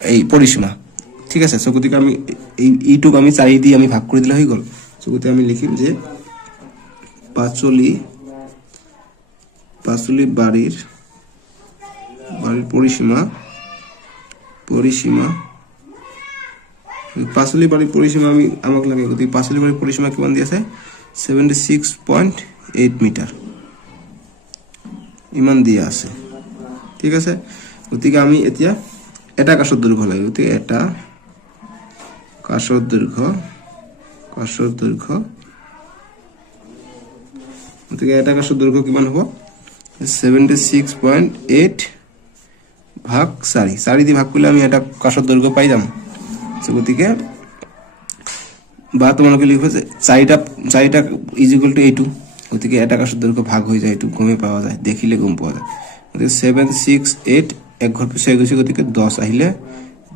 এই পরিসীমা, ঠিক আছে। সো গতিকে আমি এইটুক আমি 4 দিয়ে আমি ভাগ করে দিলে হয়ে গেল। সো গতিকে আমি লিখিম যে পাঁচলি বাড়ির পরিসীমা পাঁচলি বাড়ির পরিসীমা আমি আমাকে লাগে। গতিকে পাঁচলি বাড়ির পরিসীমা কিমান দি আছে 76.8 মিটার ইমান দিয়া আছে, ঠিক আছে। গতিকে আমি এতিয়া এটা কাষৰ দৈৰ্ঘ্য লাগে। গতিকে এটা কাষৰ দৈৰ্ঘ্য গতিকে এটা কাষৰ দৈৰ্ঘ্য কিমান হ'ব 76.8 ভাগ 4 দি ভাগ কৰিলে আমি এটা কাষৰ দৈৰ্ঘ্য পাই যাম। গতিকে বা তোমালোকে লিখো যে 4টা ইজিকুৱেল টু এইটো। গতিকে এটা কাষৰ দৈৰ্ঘ্য ভাগ হৈ যায়, এইটো গমে পাওয়া যায়, দেখিলে গম পোৱা যায়। গতিকে 768 এক ঘৰ পিছুৱাই গৈছে, গতিকে 10 আহিলে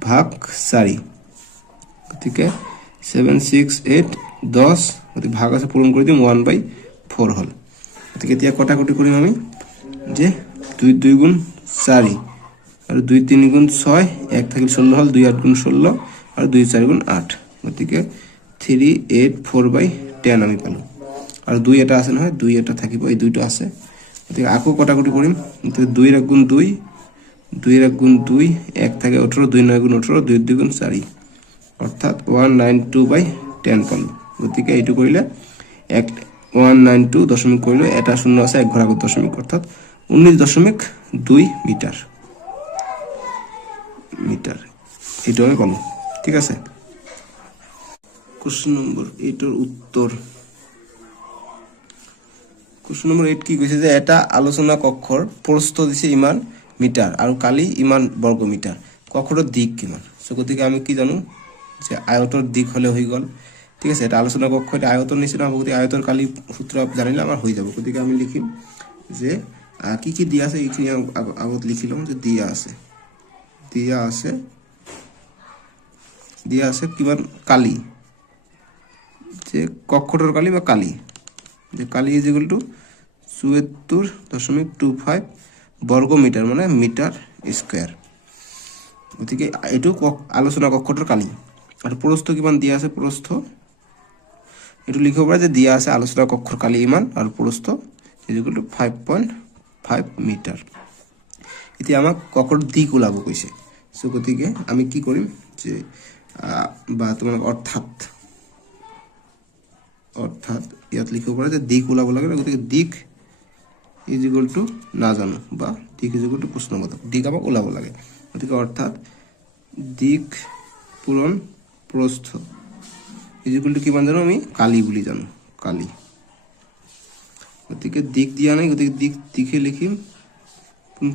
ভাগ 4। গতিকে 768 10 গতিকে ভাগ আছে পূৰণ কৰি দিম 1/4 হ'ল। গতিকে এতিয়া কটাকটি কৰিম আমি যে 2 2 গুণ 4 আৰু 2 3 গুণ 6 1 থাকিল 16 হ'ল, 2 8 গুণ 16 আৰু 2 4 গুণ 8। গতিকে 384/10 আমি পালো। আৰু 2 এটা আছে নহয়, 2 এটা থাকিব, এই 2টো আছে। গতিকে আকৌ কটাকটি কৰিম। গতিকে 2 1 গুণ 2 2 1 গুণ 2 1 থাকে 18 2 9 গুণ 18 2 2 গুণ 4 অৰ্থাৎ 192/10 পালো। গতিকে এইটো কৰিলে 192 দশমিক কৰিলে এটা শূন্য আছে, এক ঘৰ আগত দশমিক, অৰ্থাৎ 19.2 মিটাৰ এইটো আমি পালো, ঠিক আছে। কোশ্চেন নম্বৰ 8 উত্তৰ। কোশ্চেন নম্বৰ 8 কি কৈছে যে এটা আলোচনা কক্ষৰ প্ৰস্থ দিছে ইমান মিটাৰ আৰু কালি ইমান বৰ্গ মিটাৰ, কক্ষৰ দিক কিমান। সো গতিকে আমি কি জানো যে আয়তৰ দিক হলে হৈ গল, ঠিক আছে। এটা আলোচনা কক্ষ এটা আয়তৰ নিচিনা হ'ব, গতিকে আয়তৰ কালি সূত্ৰ জানিলে আমাৰ হৈ যাব। গতিকে আমি লিখিম যে কি কি দিয়া আছে এইখিনি আগত লিখি লম যে দিয়া আছে কিমান কালি, যে কক্ষটোৰ কালি বা কালি, যে কালি ইজ ইকুয়াল টু 74.25 বর্গ মিটার মানে মিটার স্কোয়ার। গতিকে এইটো আলোচনা কক্ষটোৰ কালি। আৰু প্ৰস্থ কিমান দিয়া আছে, প্ৰস্থ এইটো লিখিব পাৰে যে দিয়া আছে আলোচনা কক্ষৰ কালি ইমান আৰু প্ৰস্থ ইজ ইকুয়াল টু 5.5 মিটাৰ। এতিয়া আমাক কক্ষৰ দিক ওলাব কৈছে। সো গতিকে আমি কি কৰিম যে বা তোমালোক অৰ্থাৎ ইয়াত লিখিব পাৰে যে দিক ওলাব লাগে। গতিকে দিক ইজ ইকুয়াল টু নাজানো বা দিক ইজ ইকুয়াল টু প্ৰশ্নবোধক, দিক আমাক ওলাব লাগে। গতিকে অৰ্থাৎ দিক পূৰণ প্ৰস্থ ইজ ইকুয়াল টু কিমান জানো আমি কালি বুলি জানো, কালি। গতিকে দিক দিয়া নাই, গতিকে দিকে লিখিম।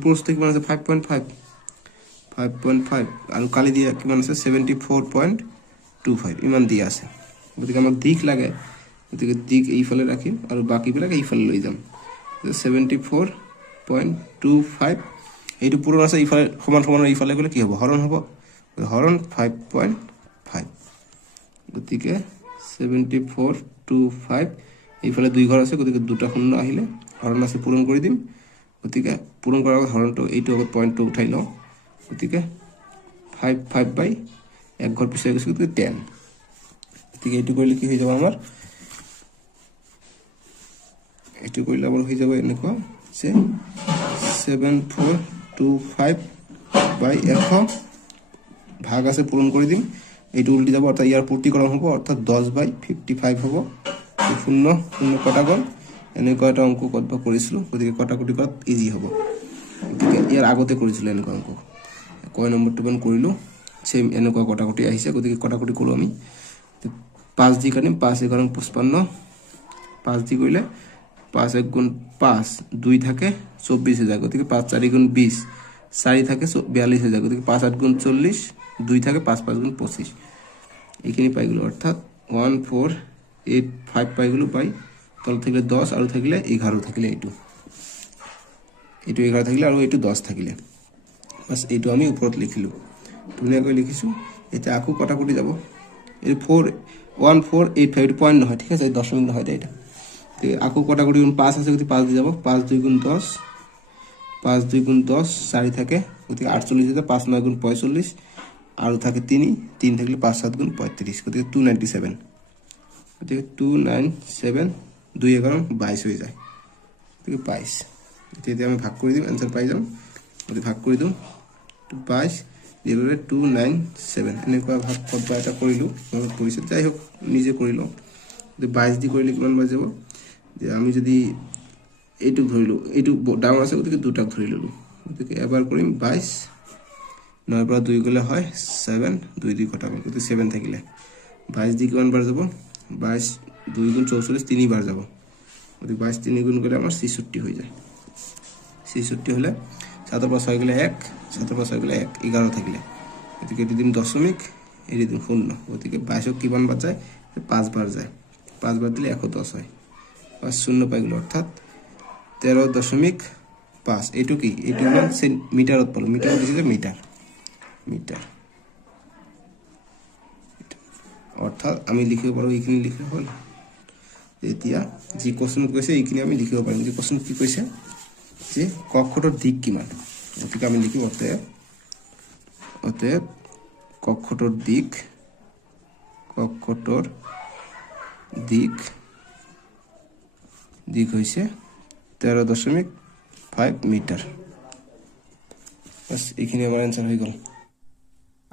প্ৰস্থ কিমান আছে 5.5 আৰু কালি দিয়া কিমান আছে 74.25 ইমান দিয়া আছে। গতিকে আমাক দিক লাগে, গতিকে দিক এইফালে ৰাখিম আৰু বাকীবিলাক এইফালে লৈ যাম। 74.25 এইটো পূৰণ আছে, এইফালে সমান সমান এইফালে গ'লে কি হ'ব হৰণ হ'ব, হৰণ 5.5। গতিকে 74.25 এইফালে 2 ঘৰ আছে, গতিকে 2টা শূন্য আহিলে হৰণ আছে পূৰণ কৰি দিম। গতিকে পূৰণ কৰাৰ আগত হৰণটো এইটো আগত পইণ্টটো উঠাই লওঁ। গতিকে 5/5 এক ঘৰ পিছুৱাই গৈছে, গতিকে 10। গতিকে এইটো কৰিলে কি হৈ যাব আমাৰ, এইটো কৰিলে আমাৰ হৈ যাব এনেকুৱা যে 7425/100 ভাগ আছে পূৰণ কৰি দিম, এইটো উল্টি যাব অৰ্থাৎ ইয়াৰ পূৰ্তিকৰণ হ'ব, অৰ্থাৎ 10/55 হ'ব। শূন্য শূন্য কটা গ'ল, এনেকুৱা এটা অংক ক'তবা কৰিছিলোঁ, গতিকে কটাকটি কৰাত ইজি হ'ব। গতিকে ইয়াৰ আগতে কৰিছিলোঁ এনেকুৱা অংক, কয় নম্বৰটো মান কৰিলোঁ, চেম এনেকুৱা কটাকটি আহিছে। গতিকে কটাকটি কৰোঁ আমি, 5 দি কাটিম, 5 × 55, 5 দি কৰিলে 5 1 গুণ 5 2 থাকে 24 হৈ যায়, গতিকে 5 4 গুণ 20 4 থাকে 42 হৈ যায়, গতিকে 5 8 গুণ 40 2 থাকে 5 5 গুণ 25 এইখিনি পাই গ'লো, অৰ্থাৎ 1485 পাই গ'লো। পাই তলত থাকিলে 10 আৰু থাকিলে 11 থাকিলে, এইটো 11 থাকিলে আৰু এইটো 10 থাকিলে, বাছ এইটো আমি ওপৰত লিখিলোঁ, ধুনীয়াকৈ লিখিছোঁ। এতিয়া আকৌ কটাকটি যাব, এই 1485 এইটো পইণ্ট নহয়, ঠিক আছে, দশমিক নহয় এটা। আকৌ কটাকটি 5 আছে, গতিকে 5 দি যাব, 5 2 গুণ 10 5 2 গুণ 10 4 থাকে, গতিকে 48 হৈ যায়, 5 9 গুণ 45 আৰু থাকে 3 থাকিলে 5 7 গুণ 35 গতিকে 297 গতিকে 297 2 11 22 হৈ যায় গতিকে 22 এতিয়া আমি ভাগ কৰি দিম आंसर পাই যাম গতিকে ভাগ কৰি দিম 22 দিলে 297 এনেকুৱা ভাগ কৰবা এটা কৰিলো মনত পৰিছে যাই হোক নিজে কৰিলো গতিকে 22 দি কৰিলে কিমান বাজ যাব যে আমি যদি এইটো ধৰিলো এইটো ডাউন আছে গতিকে দুটাক ধৰি ললো গতিকে এবাৰ কৰিম 22 9 পৰা 2 গলে হয় 7 2 2 কটা গল গতিকে 7 থাকিলে 22 দি কিমান বাৰ যাব 22 2 গুণ 44 3 বাৰ যাব গতিকে 22 3 গুণ কৰিলে আমাৰ 66 হৈ যায় 66 হলে 7 পৰা 6 গলে 1 7 পৰা 6 গলে 1 11 থাকিলে গতিকে এটি দিম দশমিক এটি দিম শূন্য গতিকে 22 কিমান বাৰ যায় 5 বাৰ যায় 5 বাৰ দিলে 110 হয় 5 শূন্য পাই গল অৰ্থাৎ 13.5 এইটো কি এইটো হল মিটাৰত পালো মিটাৰ দিছে মিটাৰ মিটাৰ অৰ্থাৎ আমি লিখিব পাৰো এইখিনি লিখা হল এতিয়া যি কোশ্চেন কৈছে এইখিনি আমি লিখিব পাৰিম যে কোশ্চেন কি কৈছে যে কক্ষটোৰ দিক কিমান গতিকে আমি লিখিব অতএব কক্ষটোৰ দিক হৈছে 13.5 মিটাৰ বাস এইখিনি আমাৰ आंसर হৈ গল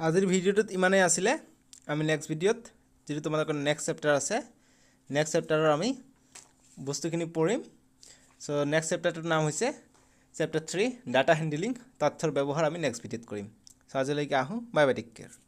আজিৰ ভিডিঅ'টোত ইমানেই আছিলে আমি নেক্সট ভিডিঅ'ত যেটো তোমালোকৰ নেক্সট চেপ্টাৰ আছে নেক্সট চেপ্টাৰৰ আমি বস্তুখিনি পঢ়িম সো নেক্সট চেপ্টাৰটোৰ নাম হৈছে চেপ্টাৰ 3 ডাটা হেণ্ডলিং তথ্যৰ ব্যৱহাৰ আমি নেক্সট ভিডিঅ'ত কৰিম সো আজিলৈকে আহো বাই বাই টেক কেয়াৰ